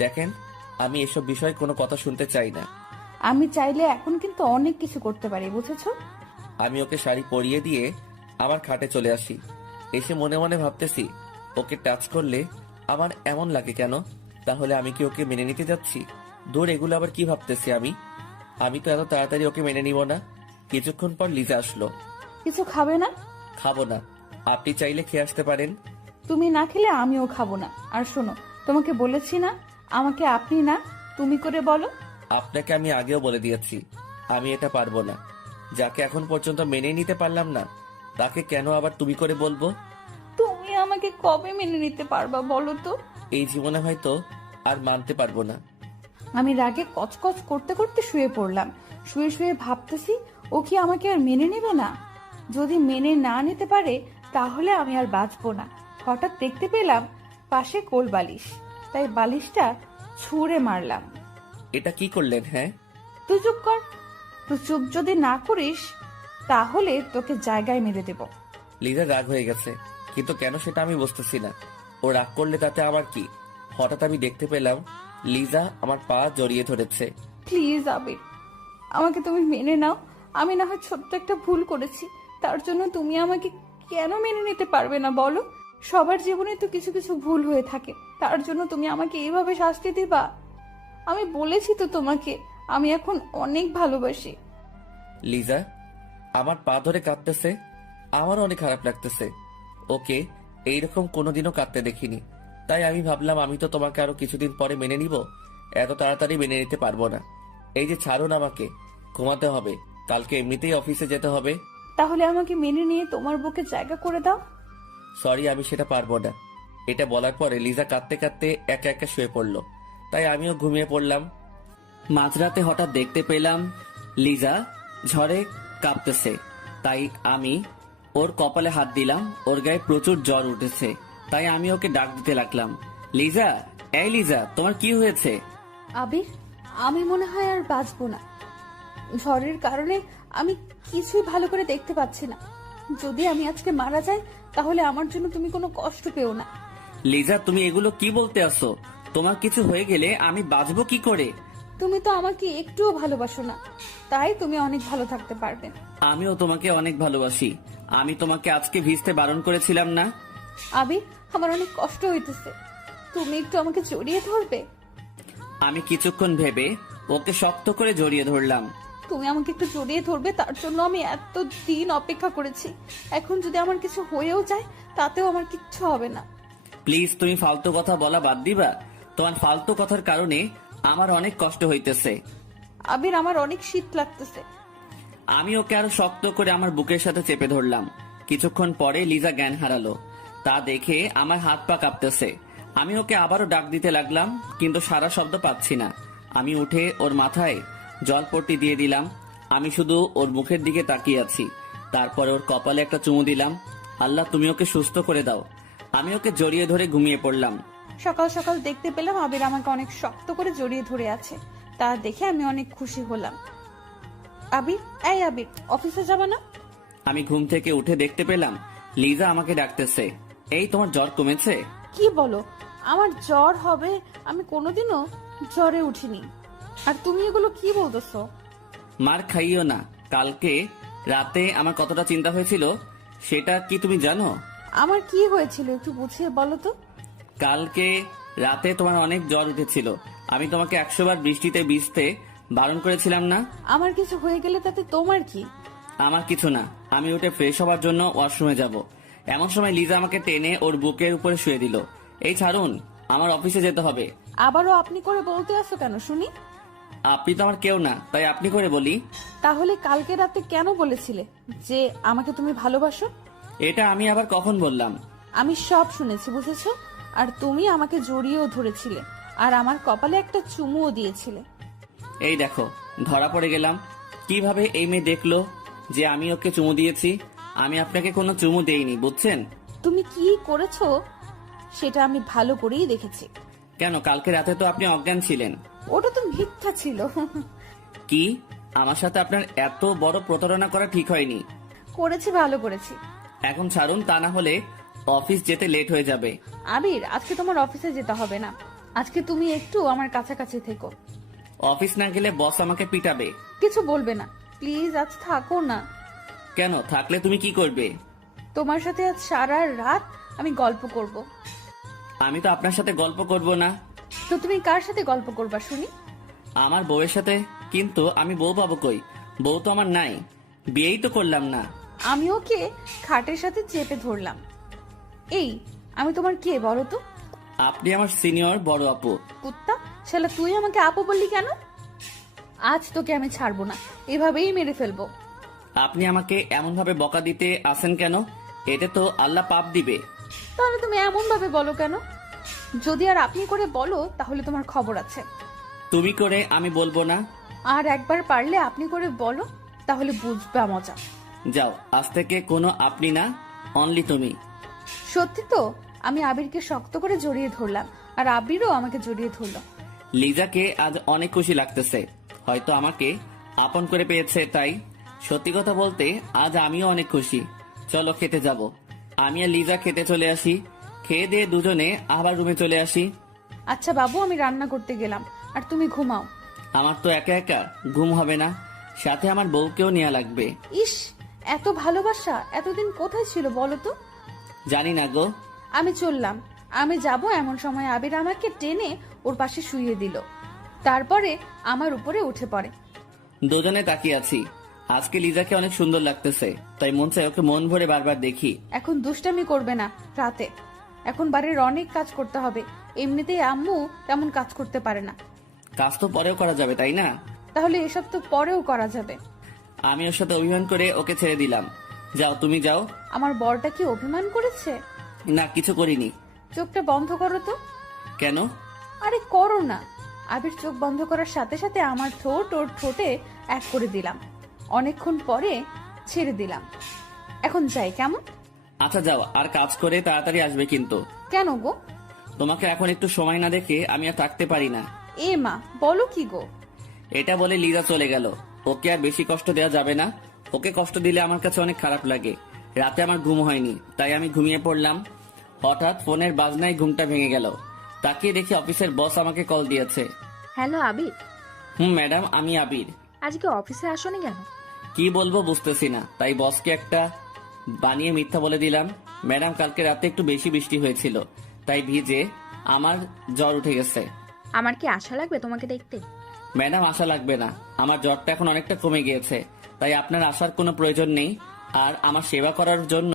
দেখেন, আমি এসব বিষয়ে কোনো কথা শুনতে চাই না। আমি চাইলে এখন কিন্তু অনেক কিছু করতে পারি, বুঝেছো? আমি ওকে শাড়ি পরিয়ে দিয়ে আমার খাটে চলে আসি। এসে মনে মনে ভাবতেছি, ওকে টাচ করলে আমার এমন লাগে কেন? তাহলে আমি কি ওকে মেনে নিতে যাচ্ছি? দূর, এগুলো আবার কি ভাবতেছি আমি তো এত তাড়াতাড়ি ওকে মেনে নিব না। কিছুক্ষণ পর লিজা আসলো। কিছু খাবে না? খাবো না, আপনি চাইলে খেয়ে আসতে পারেন। তুমি না খেলে আমিও খাবো না। আর শোনো, তোমাকে বলেছি না আমাকে আপনি না তুমি করে বলো। আপনাকে আমি আগেও বলে দিয়েছি আমি এটা পারবো না। যাকে এখন পর্যন্ত মেনে নিতে পারলাম না, তাকে কেন আবার তুমি করে বলবো? তুমি আমাকে কবে মেনে নিতে পারবা বলো তো? এই জীবনে হয়তো আর মানতে পারবো না। আমি রাগে কচকচ করতে করতে শুয়ে পড়লাম। শুয়ে শুয়ে ভাবতেছি, ও কি আমাকে আর মেনে নেবে না? যদি মেনে না নিতে পারে তাহলে আমি আর বাঁচবো না। হঠাৎ দেখতে পেলাম পাশে কোল বালিশ, তাই বালিশটা ছুঁড়ে মারলাম। এটা কি করলেন? হ্যাঁ, তুই চুপ কর। তুই চুপ যদি না করিস তাহলে তোকে জায়গায় মেরে দেব। লিজা রাগ হয়ে গেছে, কিন্তু কেন সেটা আমি বুঝতেছি না। ও রাগ করলে তাতে আমার কি? হঠাৎ আমি দেখতে পেলাম লিজা আমার পা জড়িয়ে ধরেছে। প্লিজ আবির, আমাকে তুমি মেনে নাও। আমি না হয় ছোট্ট একটা ভুল করেছি, তার জন্য তুমি আমাকে কেন মেনে নিতে পারবে না বলো? সবার জীবনে তো কিছু কিছু ভুল হয়ে থাকে, তার জন্য তুমি আমাকে এইভাবে শাস্তি দিবা? আমি বলেছি তো তোমাকে আমি এখন অনেক ভালোবাসি। লিজা আমার পা ধরে কাঁদতেছে, আমারও অনেক খারাপ লাগতেছে। ওকে এইরকম কোনোদিনও কাঁদতে দেখিনি, তাই আমি ভাবলাম আমি তো তোমাকে আরো কিছুদিন পরে মেনে নিব, এত তাড়াতাড়ি মেনে নিতে পারবো না। এই যে ছাড়ুন, আমাকে ঘুমাতে হবে, কালকে এমনিতেই অফিসে যেতে হবে। তাহলে আমাকে মেনে নিয়ে তোমার বুকে জায়গা করে দাও। সরি, আমি সেটা পারবো না। এটা বলার পরে লিজা কাঁদতে কাঁদতে একা একা শুয়ে পড়লো, তাই আমিও ঘুমিয়ে পড়লাম। মাঝরাতে হঠাৎ দেখতে পেলাম লিজা ঝড়ে কাঁপতেছে, তাই আমি ওর কপালে হাত দিলাম। ওর গায়ে প্রচুর জ্বর উঠেছে, তাই আমি ওকে ডাক দিতে লাগলাম, লিজা, এই লিজা, তোমার কি হয়েছে? আবির, আমি মনে হয় আর বাঁচবো না। ঝড়ের কারণে আমি কিছুই ভালো করে দেখতে পাচ্ছি না। যদি আমি আজকে মারা যাই তাহলে আমার জন্য তুমি কোনো কষ্ট পেও না। লিজা, তুমি এগুলো কি বলতে আসো? তোমার কিছু হয়ে গেলে আমি বাঁচবো কি করে? তুমি তো আমাকে একটুও ভালোবাসো না, তাই তুমি অনেক ভালো থাকতে পারবে। আমিও তোমাকে অনেক ভালোবাসি। আমি তোমাকে আজকে ভিজতে বারণ করেছিলাম না? আবির, আমার অনেক কষ্ট হইতেছে, তুমি একটু আমাকে জড়িয়ে ধরবে? আমি কিছুক্ষণ ভেবে ওকে শক্ত করে জড়িয়ে ধরলাম। তুমি আমাকে একটু জড়িয়ে ধরবে, তার জন্য আমি এত দিন অপেক্ষা করেছি। এখন যদি আমার কিছু হয়েও যায় তাতেও আমার কিচ্ছু হবে না। প্লিজ, তুমি ফালতু কথা বলা বাদ দিবা? তোমার ফালতু কথার কারণে আমার অনেক কষ্ট হইতেছে। আবির, আমার অনেক শীত লাগতেছে। আমি ওকে আরো শক্ত করে আমার বুকের সাথে চেপে ধরলাম। কিছুক্ষণ পরে লিজা জ্ঞান হারালো, তা দেখে আমার হাত পা কাঁপতেছে। আমি ওকে আবারও ডাক দিতে লাগলাম, কিন্তু সারা শব্দ পাচ্ছি না। আমি উঠে ওর মাথায় জলপট্টি দিয়ে দিলাম। আমি শুধু ওর মুখের দিকে তাকিয়ে আছি। তারপরে ওর কপালে একটা চুমু দিলাম। আল্লাহ, তুমি ওকে সুস্থ করে দাও। আমি ওকে জড়িয়ে ধরে ঘুমিয়ে পড়লাম। সকাল সকাল দেখতে পেলাম আবির আমাকে অনেক শক্ত করে জড়িয়ে ধরে আছে, তা দেখে আমি অনেক খুশি হলাম। আবির, এই আবির, অফিসে যাবা না? আমি ঘুম থেকে উঠে দেখতে পেলাম লিজা আমাকে ডাকতেছে। এই, তোমার জ্বর কমেছে? কি বলো? আমার জ্বর হবে? আমি কোনোদিনও জ্বরে উঠিনি। আর তুমি এগুলো কি বলতেছো? মার খাইও না। কালকে রাতে আমার কতটা চিন্তা হয়েছিল সেটা কি তুমি জানো? আমার কি হয়েছিল একটু বুঝিয়ে বলো তো। কালকে রাতে তোমার অনেক জ্বর উঠেছিল। আমি তোমাকে 100 বার বৃষ্টিতে ভিজতে বারণ করেছিলাম না? আমার কিছু হয়ে গেলে তাতে তোমার কি? আমার কিছু না। আমি উঠে ফ্রেশ হওয়ার জন্য ওয়াশরুমে যাব, এমন সময় লিজা আমাকে টেনে ওর বুকের উপরে শুয়ে দিল। এই ছাড়ুন, আমার অফিসে যেতে হবে। আবারও আপনি করে বলতে আসো কেন শুনি? আপনি তো আমার কেউ না, তাই আপনি করে বলি। তাহলে কালকে রাতে কেন বলেছিলে যে আমাকে তুমি ভালোবাসো? এটা আমি আবার কখন বললাম? আমি সব শুনেছি, বুঝেছো? আর তুমি আমাকে জড়িয়েও ধরেছিলে, আর আমার কপালে একটা চুমুও দিয়েছিলে। এই দেখো, ধরা পড়ে গেলাম। কিভাবে এই মেয়ে দেখলো যে আমি ওকে চুমু দিয়েছি? আমি আপনাকে কোনো চুমু দেইনি, বুঝছেন? তুমি কি করেছো সেটা আমি ভালো করেই দেখেছি। কেন, কালকে রাতে তো আপনি অজ্ঞান ছিলেন। ওটা তো মিথ্যা ছিল। কি? আমার সাথে আপনার এত বড় প্রতারণা করা ঠিক হয়নি। করেছি, ভালো করেছি। এখন ছাড়ুন, তা না হলে অফিস যেতে লেট হয়ে যাবে। আবির, আজকে তোমার অফিসে যেতে হবে না। আজকে তুমি একটু আমার কাছাকাছি থেকো। অফিস না গেলে বস আমাকে পিটাবে। কিছু বলবে না, প্লিজ আজ থাকো না। কেন, থাকলে তুমি কি করবে? তোমার সাথে আজ সারা রাত আমি গল্প করব। আমি তো আপনার সাথে গল্প করব না। তো তুমি কার সাথে গল্প করবা শুনি? আমার বউয়ের সাথে। কিন্তু আমি বউ পাবো কই? বউ তো আমার নাই, বিয়েই তো করলাম না। আমি ওকে খাটের সাথে চেপে ধরলাম। এই, আমি তোমার কে বলো তো? আপনি আমার সিনিয়র বড় আপু। কুত্তা শালা, তুই আমাকে আপু বললি কেন? আজ তোকে আমি ছাড়বো না, এভাবেই মেরে ফেলবো। আপনি আমাকে এমন ভাবে বকা দিতে আসেন কেন? এতে তো আল্লাহ পাপ দিবে। তাহলে তুমি এমন ভাবে বলো কেন? যদি আর আপনি করে বলো তাহলে তোমার খবর আছে। তুমি করে আমি বলবো না। আর একবার পারলে আপনি করে বলো, তাহলে বুঝবা মজা। যাও, আজ থেকে কোনো আপনি না, অনলি তুমি। সত্যি তো? আমি আবিরকে শক্ত করে জড়িয়ে ধরলাম, আর আবিরও আমাকে জড়িয়ে ধরলো। লিজাকে আজ অনেক খুশি লাগতেছে, হয়তো আমাকে আপন করে পেয়েছে তাই। সত্যি কথা বলতে আজ আমিও অনেক খুশি। চলো খেতে যাব। আমি আর লিজা খেতে চলে আসি, খেয়ে দিয়ে দুজনে আবার রুমে চলে আসি। আচ্ছা বাবু, আমি রান্না করতে গেলাম, আর তুমি ঘুমাও। আমার তো একা একা ঘুম হবে না, সাথে আমার বউকেও নেওয়া লাগবে। ইস, এত ভালোবাসা এতদিন কোথায় ছিল বলো তো? জানি না গো। আমি চললাম। আমি যাব এমন সময় আবির আমাকে টেনে ওর পাশে শুইয়ে দিল, তারপরে আমার উপরে উঠে পড়ে। দুজনে তাকিয়ে আছি। আজকে লিজাকে অনেক সুন্দর লাগতেছে, তাই মন চাই ওকে মন ভরে বারবার দেখি। এখন দুষ্টামি করবে না রাতে, এখন বাড়ির অনেক কাজ করতে হবে। এমনিতেই আম্মু তেমন কাজ করতে পারে না। কাজ তো পরেও করা যাবে, তাই না? তাহলে এসব তো পরেও করা যাবে। আমি ওর সাথে অভিমান করে ওকে ছেড়ে দিলাম। যাও, তুমি যাও। আমার বরটা কি অভিমান করেছে? না, কিছু করিনি। চোখটা বন্ধ করো তো। কেন? আরে করো না। আবির চোখ বন্ধ করার সাথে সাথে আমার ঠোঁট ওর ঠোঁটে এক করে দিলাম। অনেকক্ষণ পরে ছেড়ে দিলাম। এখন যাই কেমন? আচ্ছা যাও, আর কাজ করে তাড়াতাড়ি আসবে কিন্তু। কেন গো? তোমাকে এখন একটু সময় না দেখে আমি আর থাকতে পারি না। এ মা, বলো কি গো? এটা বলে লিজা চলে গেল। ওকে আর বেশি কষ্ট দেওয়া যাবে না। ওকে কষ্ট দিলে আমার কাছে অনেক খারাপ লাগে। রাতে আমার ঘুম হয়নি, তাই আমি ঘুমিয়ে পড়লাম। হঠাৎ ফোনের বাজনায় ঘুমটা ভেঙে গেল। তাকিয়ে দেখি অফিসের বস আমাকে কল দিয়েছে। হ্যালো আবির, ম্যাডাম, আমি আবির। আজকে অফিসে আসোনি কেন? কি বলবো বুঝতেছি না, তাই বসকে একটা বানিয়ে মিথ্যা বলে দিলাম। ম্যাডাম, কালকে রাতে একটু বেশি বৃষ্টি হয়েছিল, তাই ভিজে আমার জ্বর উঠে গেছে। আমার কি আশা লাগবে তোমাকে দেখতে? ম্যাডাম, আশা লাগবে না, আমার জ্বরটা এখন অনেকটা কমে গিয়েছে, তাই আপনার আসার কোনো প্রয়োজন নেই। আর আমার সেবা করার জন্য